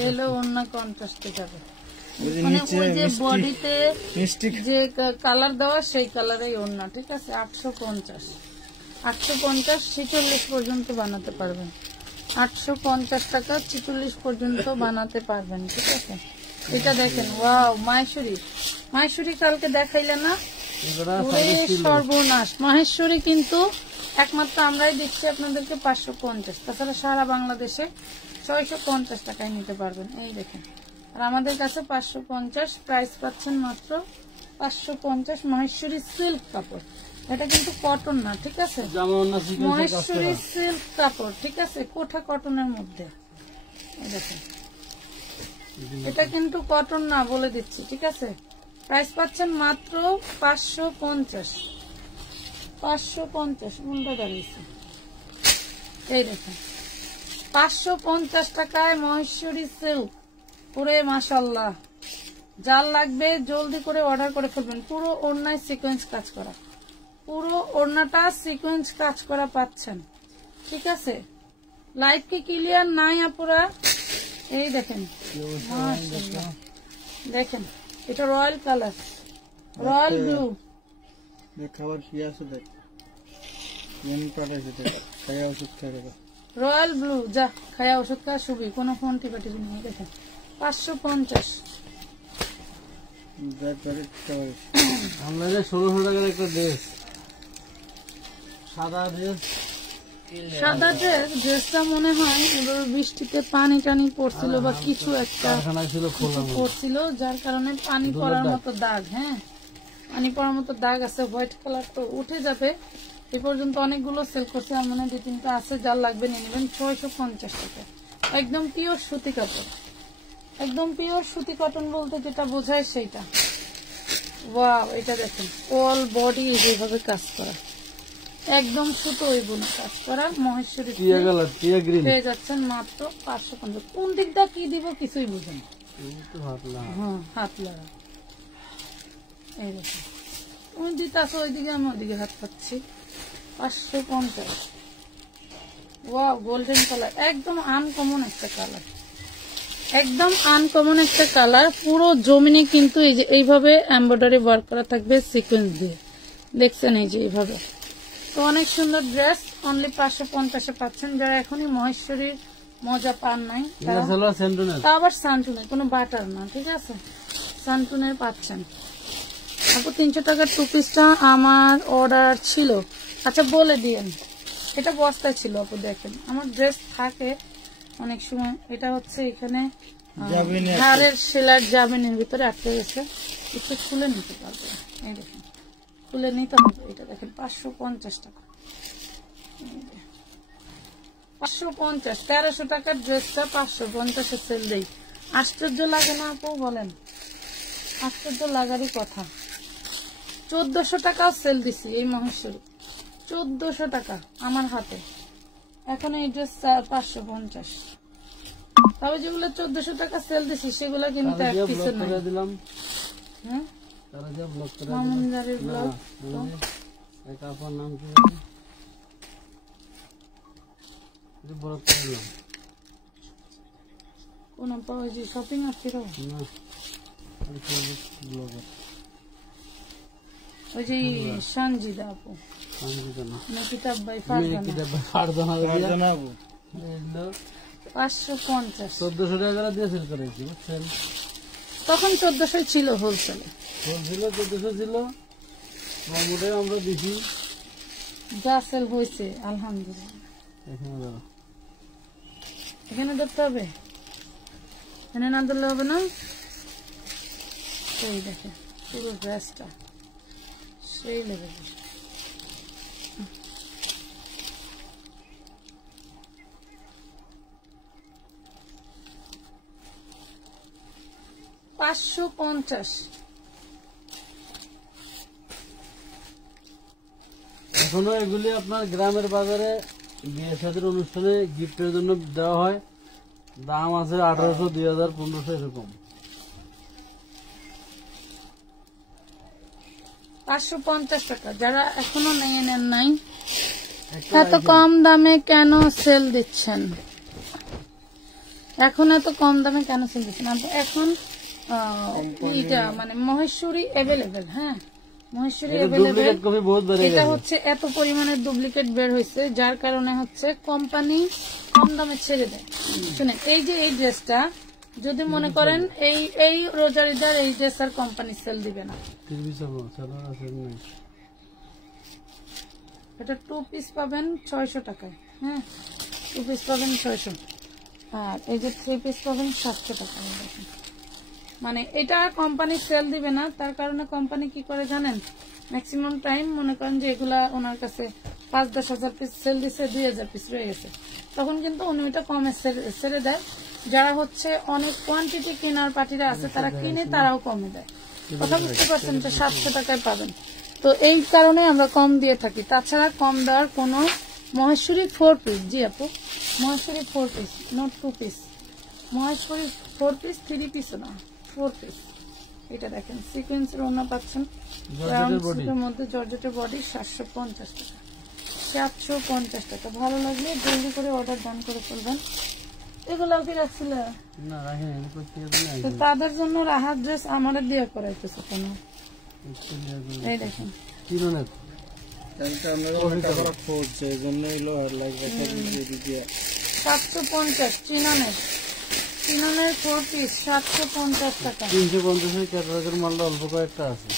এলো অন্য কন্ট্রাস্টে যাবে, মানে ওই যে বডিতে যে কালার দেওয়া সেই কালারেই ওড়না, ঠিক আছে। 850, 46 পর্যন্ত বানাতে পারবেন। 850 টাকা 46 পর্যন্ত বানাতে পারবেন, ঠিক আছে। এটা দেখেন, ওয়াও, মাহেশ্বরী কালকে দেখাইলে না, সর্বনাশ। মাহেশ্বরী কিন্তু একমাত্র আমরাই দিচ্ছি আপনাদেরকে 550, তাছাড়া সারা বাংলাদেশে 650 টাকায় নিতে পারবেন। এই দেখেন, আর আমাদের কাছে 550 প্রাইস পাচ্ছেন মাত্র 550। মাহেশ্বরী সিল্ক কাপড়, এটা কিন্তু কটন না, ঠিক আছে। মাহেশ্বরী সিল্ক কাপড়, ঠিক আছে, কোঠা কটনের মধ্যে। এই দেখেন, এটা কিন্তু কটন না বলে দিচ্ছি, ঠিক আছে। প্রাইস পাচ্ছেন মাত্র 550, 550 উল্টো দাঁড়িয়েছে। এই দেখেন 550 টাকায় মহেশ্বরী সিল্ক, পুরে মাশাআল্লাহ। যার লাগবে জলদি করে অর্ডার করে ফেলবেন। পুরো ওড়নায় সিকোয়েন্স কাজ করা, পুরো ওড়নাটা সিকোয়েন্স কাজ করা পাচ্ছেন, ঠিক আছে। লাইট কি ক্লিয়ার নাই আপুরা? এই দেখেন মাশাআল্লাহ, দেখেন এটা রয়্যাল কালার, রয়্যাল ব্লু। খাবার কি আছে দেখ, খায়া ওষুধ খেয়ে দেখ। রয়্যাল ব্লু, যা খায়া ওষুধ খাওয়া শুবি, কোনো ফোন টিপা টিপি নেই। দেখেন 550। আমরা 1600 টাকার একটা ড্রেস, সাদা ড্রেস, সাদা ড্রেসটা মনে হয় এবার বৃষ্টিতে পানি টানি পড়ছিল বা কিছু একটা ছিল পড়ছিল, যার কারণে পানি পড়ার মতো দাগ, হ্যাঁ পানি পড়ার মতো দাগ আছে। হোয়াইট কালার তো উঠে যাবে। এ পর্যন্ত অনেকগুলো সেল করছে, আর মনে 2-3টা আছে, যার লাগবে নিয়ে নেবেন। 650 টাকা, একদম পিওর সুতি কাপড়, একদম পিওর সুতি কটন বলতে যেটা বোঝায় সেইটা। ওয়াও, এটা দেখেন অল বডি যেভাবে কাজ করা, একদম সুতো ওই বোনা কাজ করা মহেশ্বরী পেয়ে যাচ্ছেন মাত্র 550। কোন দিকটা কি দিব কিছুই বুঝেন, হ্যাঁ হাত লাগা। এই দেখেন তুমি দিতে আসো ওইদিকে, আমি ওইদিকে হাত পাচ্ছি। 550। ওয়াও, গোল্ডেন কালার, একদম আনকমন একটা কালার, একদম আনকমন একটা কালার। পুরো জমিনে কিন্তু এই যে এইভাবে এমব্রয়ডারি ওয়ার্ক করা থাকবে সিকোয়েন্স দিয়ে, দেখছেন এই যে এইভাবে। তো অনেক সুন্দর ড্রেস, অনলি 550-এ পাচ্ছেন। যারা এখনই মহেশ্বরীর মজা পান নাই, তা আবার সানটুনের, কোনো বাটার না, ঠিক আছে, সানটুনের পাচ্ছেন। আপু 300 টাকার 2 পিসটা আমার অর্ডার ছিল, আচ্ছা বলে দিয়েন। এটা বস্তায় ছিল আপু, দেখেন আমার ড্রেস থাকে অনেক সময়। এটা হচ্ছে এখানে ধারের সেলার জামিনের ভিতরে আটকে গেছে, একটু খুলে নিতে পারবে। এই দেখেন খুলে নিতে হবে। এটা দেখেন 550 টাকা, 550। 1300 টাকার ড্রেসটা 550-এ সেল দেই। আশ্চর্য লাগে না আপু, বলেন? আশ্চর্য লাগারই কথা। 1400 টাকাও সেল দিছি এই মহেশ্বরী, 1400 টাকা আমার হাতে। এখন এই ড্রেস 550। তবে যেগুলো 1400 টাকা সেল দিছি সেগুলো কিন্তু এক পিসের নাই। হ্যাঁ মামুনজারের ব্লগ, কোন আপা ওই যে শপিং আসছিল, ওই যে সঞ্জিদা আপু, কিতাব ভাই ফারজানা 550। 1400 টাকা দিয়ে সেল করেছি, বুঝছেন? তখন 1400 ছিল হোলসেলে, 1400 ছিল, মোটামুটি আমরা দিছি, যা সেল হয়েছে আলহামদুলিল্লাহ। এখানে ধরতে হবে, এখানে না ধরলে হবে না। এই দেখে পুরো ড্রেসটা সেই লেভেল। $550। এখনো এগুলি আপনার গ্রামের বাজারে বিয়ে শাদীর অনুষ্ঠানে গিফটের জন্য দেওয়া হয়। দাম আছে 1800, 2000, 1500 এরকম। 550 টাকা। যারা এখনো নিয়ে নেন নাই, এত কম দামে কেন সেল দিচ্ছেন? এখন এত কম দামে কেন সেল দিচ্ছেন? এখন এটা মানে মহেশ্বরী অ্যাভেলেবেল, হ্যাঁ মহেশ্বরী অ্যাভেলেবেল। এটা হচ্ছে এত পরিমাণে ডুপ্লিকেট বের হয়েছে, যার কারণে হচ্ছে কোম্পানি কম দামে ছেড়ে দেয়। শুনেন, এই যে এই ড্রেসটা যদি মনে করেন এই রোজারিদার এই ড্রেস আর কোম্পানি সেল দিবে না। এটা 2 পিস পাবেন 600 টাকায়, হ্যাঁ 2 পিস পাবেন 600, আর এই যে 3 পিস পাবেন 700 টাকা। মানে এটা কোম্পানি সেল দিবে না, তার কারণে কোম্পানি কি করে জানেন? ম্যাক্সিমাম টাইম মনে করেন যে এগুলা ওনার কাছে 5-10 হাজার পিস সেল দিচ্ছে, 2000 পিস রয়ে গেছে, তখন কিন্তু উনি ওইটা কমে ছেড়ে দেয়। যারা হচ্ছে অনেক কোয়ান্টিটি কেনার পার্টিরা আছে তারা কিনে তারাও কমে দেয়। কথা বুঝতে পারছেন যে 700 টাকায় পাবেন। তো এই কারণে আমরা কম দিয়ে থাকি। তাছাড়া কম দেওয়ার কোনো মহেশ্বরী 4 পিস, জি আপু Maheshwari 4 piece, not 2 piece, Maheshwari 4 piece, 3 পিসও না, 4 পিস। এটা দেখেন সিকোয়েন্সের ওড়না পাচ্ছেন, রাউন্ড সিল্কের মধ্যে জর্জেটের বডি, 750 টাকা, 750 টাকা। ভালো লাগলে জলদি করে অর্ডার ডান করে ফেলবেন। এগুলো কি রাখছিল না রাখেন, তো তাদের জন্য রাহাত ড্রেস আমাদের দিয়ে করাইতেছে কেন? এই দেখেন চিননের এটা আপনারা অনেক টাকা খরচ, এই জন্য এলো আর লাগবে দিয়ে 750 চিননের 4 পিস 750 টাকা। 350 ক্যাটালগের মালটা অল্প কয়েকটা আছে।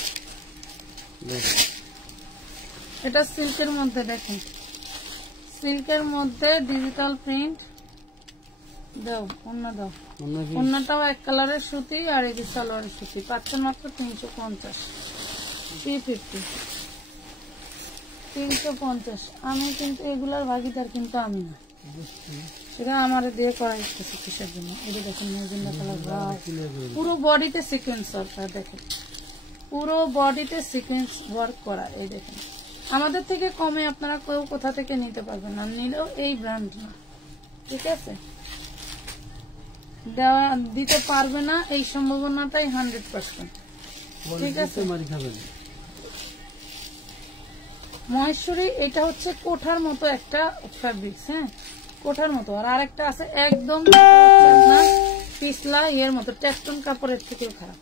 এটা সিল্কের মধ্যে দেখেন, সিল্কের মধ্যে ডিজিটাল প্রিন্ট দাও, অন্য দাও, অন্যটাও এক কালারের সুতি আর এই যে সালোয়ারের সুতি পাচ্ছেন মাত্র 350, 350। আমি কিন্তু এগুলার ভাগিদার কিন্তু আমি না, সেটা আমার দিয়ে করা ইচ্ছে কিসের জন্য। এটা দেখেন মেজেন্ডা কালার, পুরো বডিতে সিকোয়েন্স সরকার দেখেন, পুরো বডিতে সিকোয়েন্স ওয়ার্ক করা। এই দেখেন আমাদের থেকে কমে আপনারা কেউ কোথা থেকে নিতে পারবেন না, নিলেও এই ব্র্যান্ড না, ঠিক আছে, দেওয়া দিতে পারবে না এই সম্ভাবনাটাই 100%, ঠিক আছে। মহেশ্বরী এটা হচ্ছে কোঠার মতো একটা ফ্যাব্রিক্স, হ্যাঁ কোঠার মতো। আর আরেকটা আছে একদম পিছলা ইয়ের মতো, টেকটন কাপড়ের থেকেও খারাপ।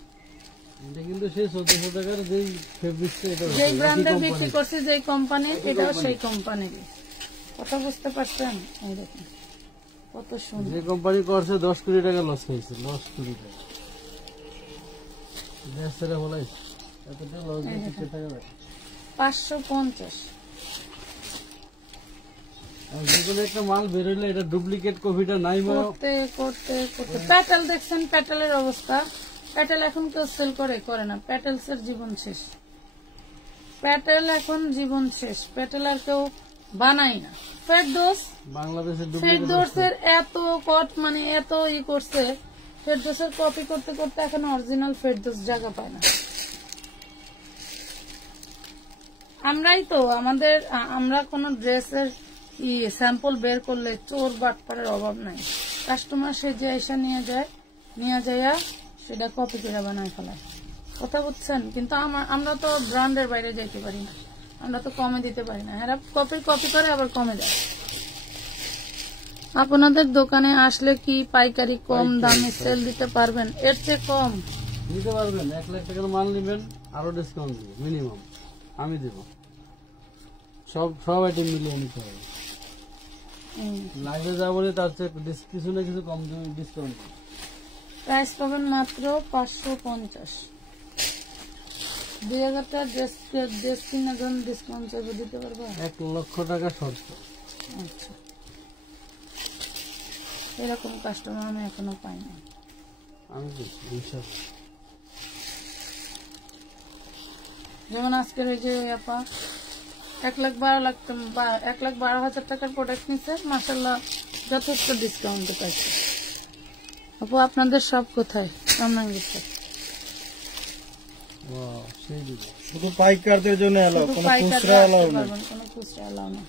কিন্তু সেই 1400 টাকার যেই ফেব্রিক্সটা, এটা যেই ব্র্যান্ডে বিক্রি করছি, যেই কোম্পানির, এটাও সেই কোম্পানির। কথা বুঝতে পারছেন? এই দেখুন কত সুন্দর। যে কোম্পানি করছে 10 কোটি টাকা লস হয়েছে, 10 কোটি টাকা। দেশ ছেড়ে বলাইছে এতটা লস দিয়ে কি টাকা দেয়? 550। আর যেগুলো একটা মাল বেরোলে এটা ডুপ্লিকেট কপিটা নাই করতে করতে করতে প্যাটেল দেখছেন, প্যাটেলের অবস্থা। প্যাটেল এখন কেউ সেল করে না, প্যাটেলস এর জীবন শেষ, প্যাটেল এখন জীবন শেষ, প্যাটেল আর কেউ বানাই না। ফেরদৌস বাংলাদেশের ফেরদৌসের এত কট মানে এত করছে, ফেরদৌসের কপি করতে করতে এখন অরিজিনাল ফেরদৌস জায়গা পায় না। আমরাই তো আমরা কোন ড্রেসের স্যাম্পল বের করলে চোর বাটপাড়ের অভাব নাই। কাস্টমার সে যে এসে নিয়ে যায় সেটা কপি করে বানায় ফেলায়। কথা বুঝছেন? কিন্তু আমরা তো ব্র্যান্ডের বাইরে যাইতে পারি না, আমরা তো কমে দিতে পারি না। এরা কপি করে আবার কমে দেয়। আপনাদের দোকানে আসলে কি পাইকারি কম দামে সেল দিতে পারবেন? এর চেয়ে কম দিতে পারবেন। 1 লাখ টাকার মাল নেবেন, আরো ডিসকাউন্ট দিব মিনিমাম, আমি দেব। সব আইটেম মিলিয়ে নিতে হবে। লাগবে যা বলে তার চেয়ে কিছু না কিছু কম ডিসকাউন্ট। প্রাইস পাবেন মাত্র 550। 2000 টাকা ড্রেস কিনে জন ডিসকাউন্ট চাইবে, দিতে পারবো? 1 লক্ষ টাকা শর্ত। আচ্ছা, এরকম কাস্টমার আমি এখনো পাইনি। আমি যেমন আজকের ওই যে আপা 1,12,00,000 টাকার প্রোডাক্ট নিচ্ছে, মাশাআল্লাহ যথেষ্ট ডিসকাউন্টে পাইছে। আপু আপনাদের সব কোথায়? কামরাঙ্গীরচর। শুধু পাইকারদের জন্য এলাও, কোনো খুচরা এলাও না, কোনো খুচরা এলাও না।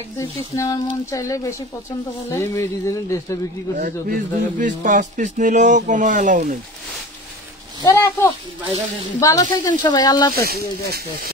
1-2 পিস নেওয়ার মন চাইলে, বেশি পছন্দ হলে সেম এই ডিজাইনের ড্রেসটা বিক্রি করতে 1 পিস 2 পিস 5 পিস নিলেও কোনো এলাও নেই। রাখো। ভালো থাকেন সবাই, আল্লাহ হাফেজ।